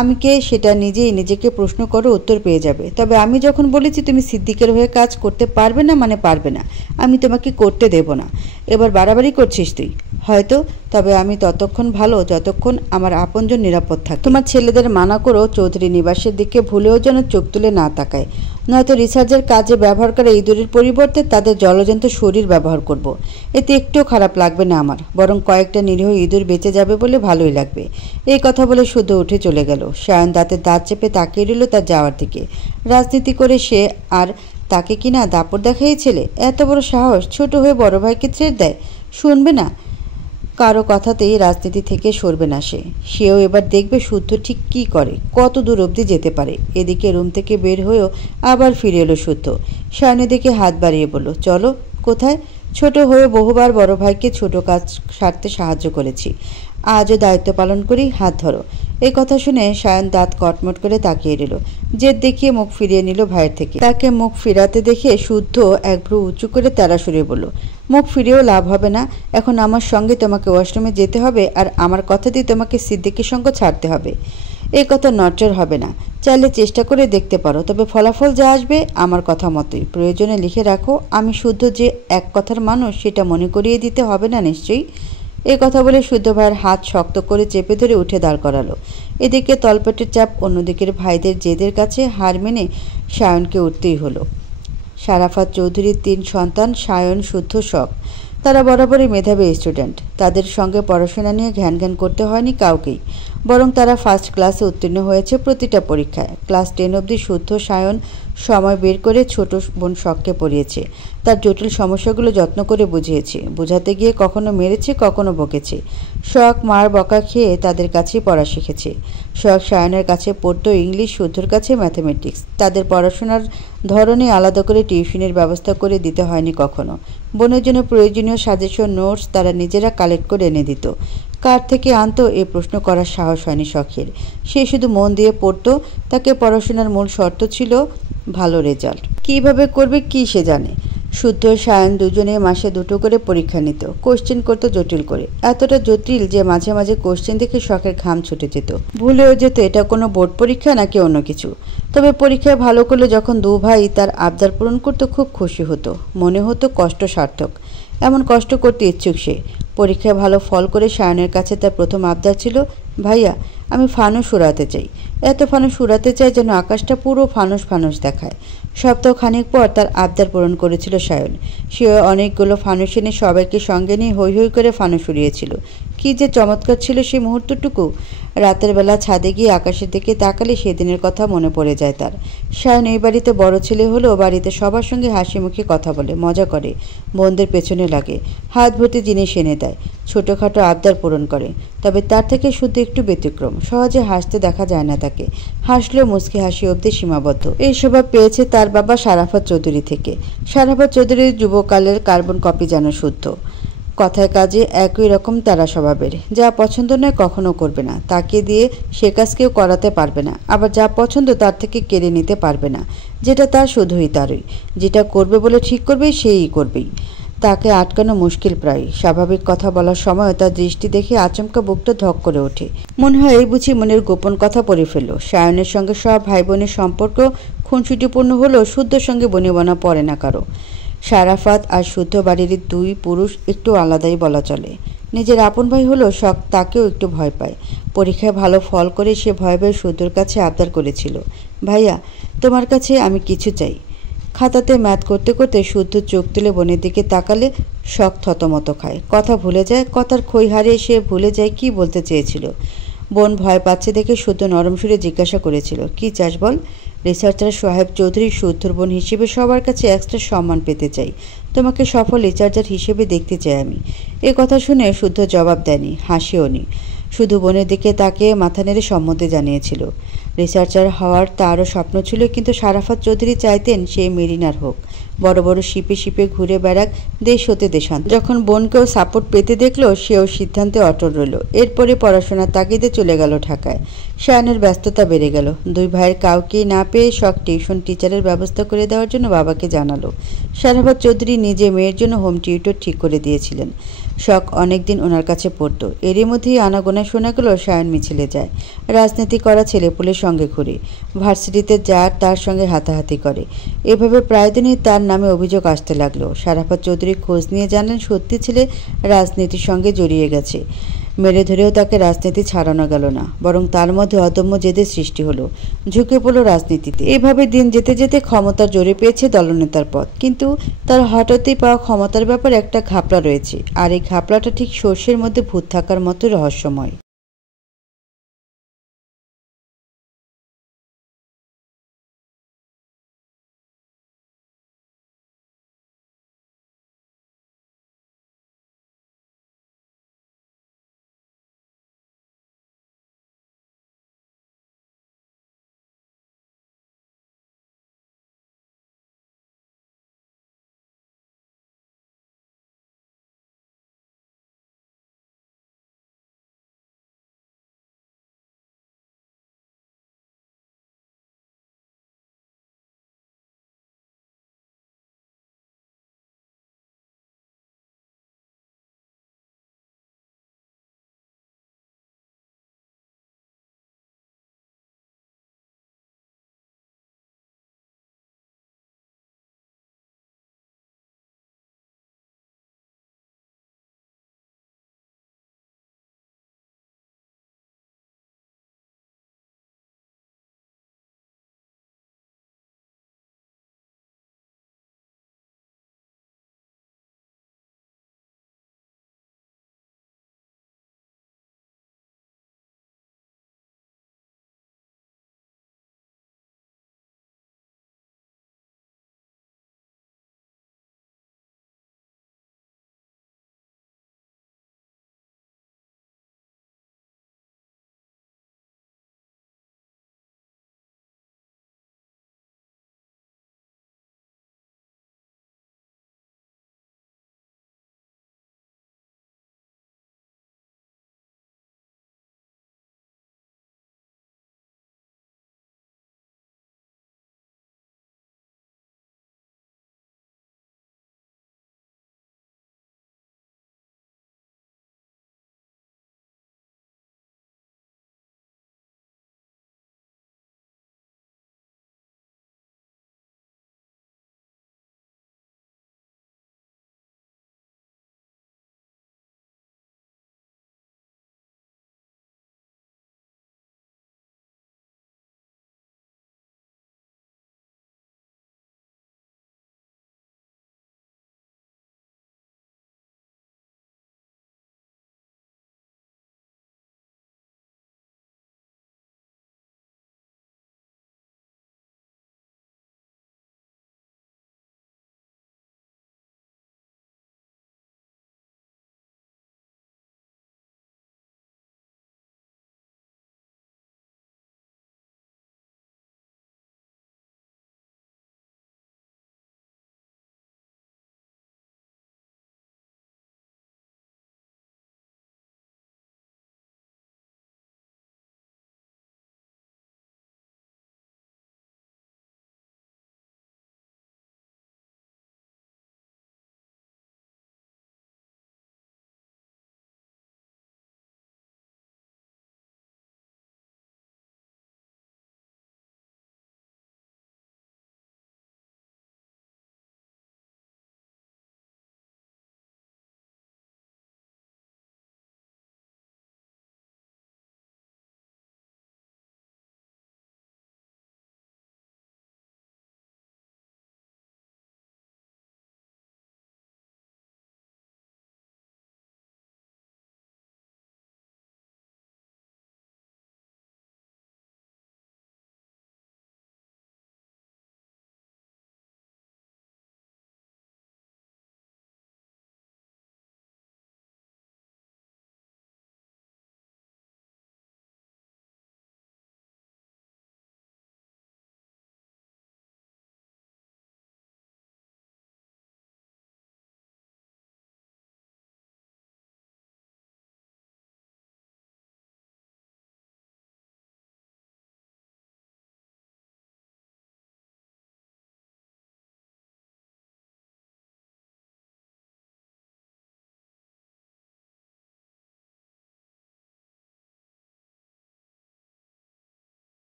আমি কে সেটা নিজেই নিজেকে প্রশ্ন করো, উত্তর পেয়ে যাবে। তবে আমি যখন বলেছি তুমি সিদ্দিকের হয়ে কাজ করতে পারবে না, মানে পারবে না। আমি তোমাকে করতে দেব না। এবার বাড়াবাড়ি করছিস তুই হয়তো, তবে আমি ততক্ষণ ভালো যতক্ষণ আমার আপনজন নিরাপদ থাকে। তোমার ছেলেদের মানা করো চৌধুরী নিবাসের দিকে ভুলেও যেন চোখ তুলে না তাকায়, নয়তো রিসার্চের কাজে ব্যবহার করা ইঁদুরের পরিবর্তে তাদের জলজন্ত শরীর ব্যবহার করব। এতে একটুও খারাপ লাগবে না আমার, বরং কয়েকটা নিরীহ ইঁদুর বেঁচে যাবে বলে ভালোই লাগবে। এই কথা বলে শুদ্ধ উঠে চলে গেল। সায়ন দাঁতে দাঁত চেপে তাকিয়ে রইল তার যাওয়ার দিকে। রাজনীতি করে সে আর তাকে কিনা দাপট দেখাইয়েছিলে? এত বড় সাহস! ছোট হয়ে বড় ভাইকে ছেড়ে দেয়। শুনবে না কারো কথাতেই, রাজনীতি থেকে সরবে না সেও এবার দেখবে শুদ্ধ ঠিক কী করে, কত দূর অবধি যেতে পারে। এদিকে রুম থেকে বের হয়েও আবার ফিরে এলো শুদ্ধ। সায়নের দিকে হাত বাড়িয়ে বলল, চলো। কোথায়? ছোট হয়ে বহুবার বড় ভাইকে ছোট কাজ সারতে সাহায্য করেছি, আজও দায়িত্ব পালন করি, হাত ধরো। এই কথা শুনে সায়ন দাঁত কটমট করে তাকিয়ে রইল। জেদ দেখিয়ে মুখ ফিরিয়ে নিল ভাইয়ের থেকে। তাকে মুখ ফিরাতে দেখে শুদ্ধ এক ভ্রু উঁচু করে তেড়া সরিয়ে বলল, মুখ ফিরিয়েও লাভ হবে না। এখন আমার সঙ্গে তোমাকে ওয়াশরুমে যেতে হবে, আর আমার কথা দিয়ে তোমাকে সিদ্দিকের সঙ্গে ছাড়তে হবে। এই কথা নটর হবে না। চাইলে চেষ্টা করে দেখতে পারো, তবে ফলাফল যা আসবে আমার কথা মতোই। প্রয়োজনে লিখে রাখো, আমি শুদ্ধ যে এক কথার মানুষ সেটা মনে করিয়ে দিতে হবে না নিশ্চয়ই। এই কথা বলে শুদ্ধ ভাইয়ের হাত শক্ত করে চেপে ধরে উঠে দাঁড় করালো। এদিকে তলপেটের চাপ, অন্যদিকের ভাইদের জেদের কাছে হার মেনে সায়নকে উঠতেই হলো। শারাফাত চৌধুরীর 3 সন্তান সায়ন, শুদ্ধ, শখ। তারা বরাবরই মেধাবী স্টুডেন্ট। তাদের সঙ্গে পড়াশোনা নিয়ে ঘ্যান ঘ্যান করতে হয়নি কাউকেই, বরং তারা ফার্স্ট ক্লাসে উত্তীর্ণ হয়েছে প্রতিটা পরীক্ষায়। ক্লাস 10 অবধি শুদ্ধ সায়ন সময় বের করে ছোট বোন শখকে পড়িয়েছে। তার জটিল সমস্যাগুলো যত্ন করে বুঝিয়েছে। বোঝাতে গিয়ে কখনো মেরেছে, কখনো বকেছে। শখ মার বকা খেয়ে তাদের কাছেই পড়া শিখেছে। শখ সায়নের কাছে পড়তো ইংলিশ, শুদ্ধর কাছে ম্যাথামেটিক্স। তাদের পড়াশোনার ধরনে আলাদা করে টিউশনের ব্যবস্থা করে দিতে হয়নি কখনো। বোনের জন্য প্রয়োজনীয় সাজেশন, নোটস তারা নিজেরা কালেক্ট করে এনে দিত। কার থেকে আনতো এ প্রশ্ন করার সাহস হয়নি শখের। সে শুধু মন দিয়ে পড়তো। তাকে পড়াশোনার মূল শর্ত ছিল ভালো রেজাল্ট। কীভাবে করবে কি সে জানে। শুদ্ধ সায়ন দুজনে মাসে 2টো করে পরীক্ষা নিত। কোশ্চেন করতো জটিল করে, এতটা জটিল যে মাঝে মাঝে কোশ্চেন দেখে শখের ঘাম ছুটে যেত। ভুলেও যেত এটা কোনো বোর্ড পরীক্ষা নাকি অন্য কিছু। তবে পরীক্ষায় ভালো করলে যখন 2 ভাই তার আবদার পূরণ করতো, খুব খুশি হতো। মনে হতো কষ্ট সার্থক। এমন কষ্ট করতে ইচ্ছুক সে। পরীক্ষায় ভালো ফল করে সায়নের কাছে তার প্রথম আবদার ছিল, ভাইয়া আমি ফানুস উড়াতে চাই। এত ফানুস উড়াতে চাই যেন আকাশটা পুরো ফানুস ফানুস দেখায়। সপ্তাহ খানিক পর তার আবদার পূরণ করেছিল সায়ন। সে অনেকগুলো ফানুস এনে সবাইকে সঙ্গে নিয়ে হৈ হৈ করে ফানুস উড়িয়েছিল। কী যে চমৎকার ছিল সেই মুহূর্তটুকু। রাতের বেলা ছাদে গিয়ে আকাশের দিকে তাকালে সেদিনের কথা মনে পড়ে যায় তার। সায়ন এই বাড়িতে বড় ছেলে হলেও বাড়িতে সবার সঙ্গে হাসি মুখে কথা বলে, মজা করে, বোনদের পেছনে লাগে, হাত ভর্তি জিনিস এনে দেয়, ছোটোখাটো আবদার পূরণ করে। তবে তার থেকে শুধু একটু ব্যতিক্রম। সহজে হাসতে দেখা যায় না তাকে। হাসলেও মুচকি হাসি অবধি সীমাবদ্ধ। এই স্বভাব পেয়েছে তার বাবা শারাফাত চৌধুরী থেকে। শারাফাত চৌধুরীর যুবকালের কার্বন কপি যেন শুদ্ধ। কথায় কাজে একই রকম তারা স্বভাবের। যা পছন্দ নয় কখনো করবে না, তাকে দিয়ে সে কাজ কেউ করাতে পারবে না। আবার যা পছন্দ তার থেকে কেড়ে নিতে পারবে না। যেটা তার শুধুই তারই, যেটা করবে বলে ঠিক করবে সেই করবেই। তাকে আটকানো মুশকিল প্রায়। স্বাভাবিক কথা বলার সময় তার দৃষ্টি দেখে আচমকা বুকটা ধক করে ওঠে। মনে হয় এই বুঝি মনের গোপন কথা পড়ে ফেলল। সায়নের সঙ্গে সব ভাই বোনের সম্পর্ক খুনসুটিপূর্ণ হলেও শুদ্ধর সঙ্গে বনিবনা পড়ে না কারো। সারাফাত আর শুদ্ধ বাড়ির দুই পুরুষ একটু আলাদাই বলা চলে। নিজের আপন ভাই হলেও শখ তাকেও একটু ভয় পায়। পরীক্ষায় ভালো ফল করে সে ভয় ভয়ে শুদ্ধর কাছে আবদার করেছিল, ভাইয়া তোমার কাছে আমি কিছু চাই। খাতাতে ম্যাথ করতে করতে শুদ্ধ চোখ তুলে বোনের দিকে তাকালে শখ থতমত খায়, কথা ভুলে যায়। কথার খই হারিয়ে সে ভুলে যায় কি বলতে চেয়েছিল। বোন ভয় পাচ্ছে দেখে শুদ্ধ নরম সুরে জিজ্ঞাসা করেছিল, কি চাস বল। রিসার্চার সোহেব চৌধুরী শুদ্ধর বোন হিসেবে সবার কাছে এক্সট্রা সম্মান পেতে চাই। তোমাকে সফল রিসার্চার হিসেবে দেখতে চাই আমি। এ কথা শুনে শুদ্ধ জবাব দেয়নি, হাসিও নি। শুধু বোনের দিকে তাকে মাথা নেড়ে সম্মতি জানিয়েছিল। রিসার্চার হওয়ার তারও স্বপ্ন ছিল, কিন্তু সারাফাত চৌধুরী চাইতেন সে মেরিনার হোক, বড় বড় শিপে শিপে ঘুরে বেড়াক দেশ হতে দেশান্ত। যখন বোনকেও সাপোর্ট পেতে দেখলো সেও সিদ্ধান্তে অটল রইল। এরপরে পড়াশোনার তাগিদে চলে গেল ঢাকায়। সায়নের ব্যস্ততা বেড়ে গেল। দুই ভাইয়ের কাউকেই না পেয়ে শখ টিউশন টিচারের ব্যবস্থা করে দেওয়ার জন্য বাবাকে জানালো। সারাফাত চৌধুরী নিজে মেয়ের জন্য হোম টিউটর ঠিক করে দিয়েছিলেন। শখ অনেকদিন ওনার কাছে পড়তো। এরই মধ্যেই আনাগোনা শোনা গেল সায়ন মিছিলে যায়, রাজনীতি করা ছেলেপুলের সঙ্গে ঘুরে, ভার্সিটিতে যার তার সঙ্গে হাতাহাতি করে। এভাবে প্রায় দিনই তার নামে অভিযোগ আসতে লাগলো। সারাফাত চৌধুরী খোঁজ নিয়ে জানলেন সত্যি ছেলে রাজনীতির সঙ্গে জড়িয়ে গেছে। মেরে ধরেও তাকে রাজনীতি ছাড়ানো গেল না, বরং তার মধ্যে অদম্য জেদের সৃষ্টি হলো। ঝুঁকে পড়ল রাজনীতিতে। এভাবে দিন যেতে যেতে ক্ষমতার জোরে পেয়েছে দলনেতার পদ। কিন্তু তার হঠাৎই পাওয়া ক্ষমতার ব্যাপারে একটা ঘাপলা রয়েছে, আর এই ঘাপলাটা ঠিক সর্ষের মধ্যে ভূত থাকার মতো রহস্যময়।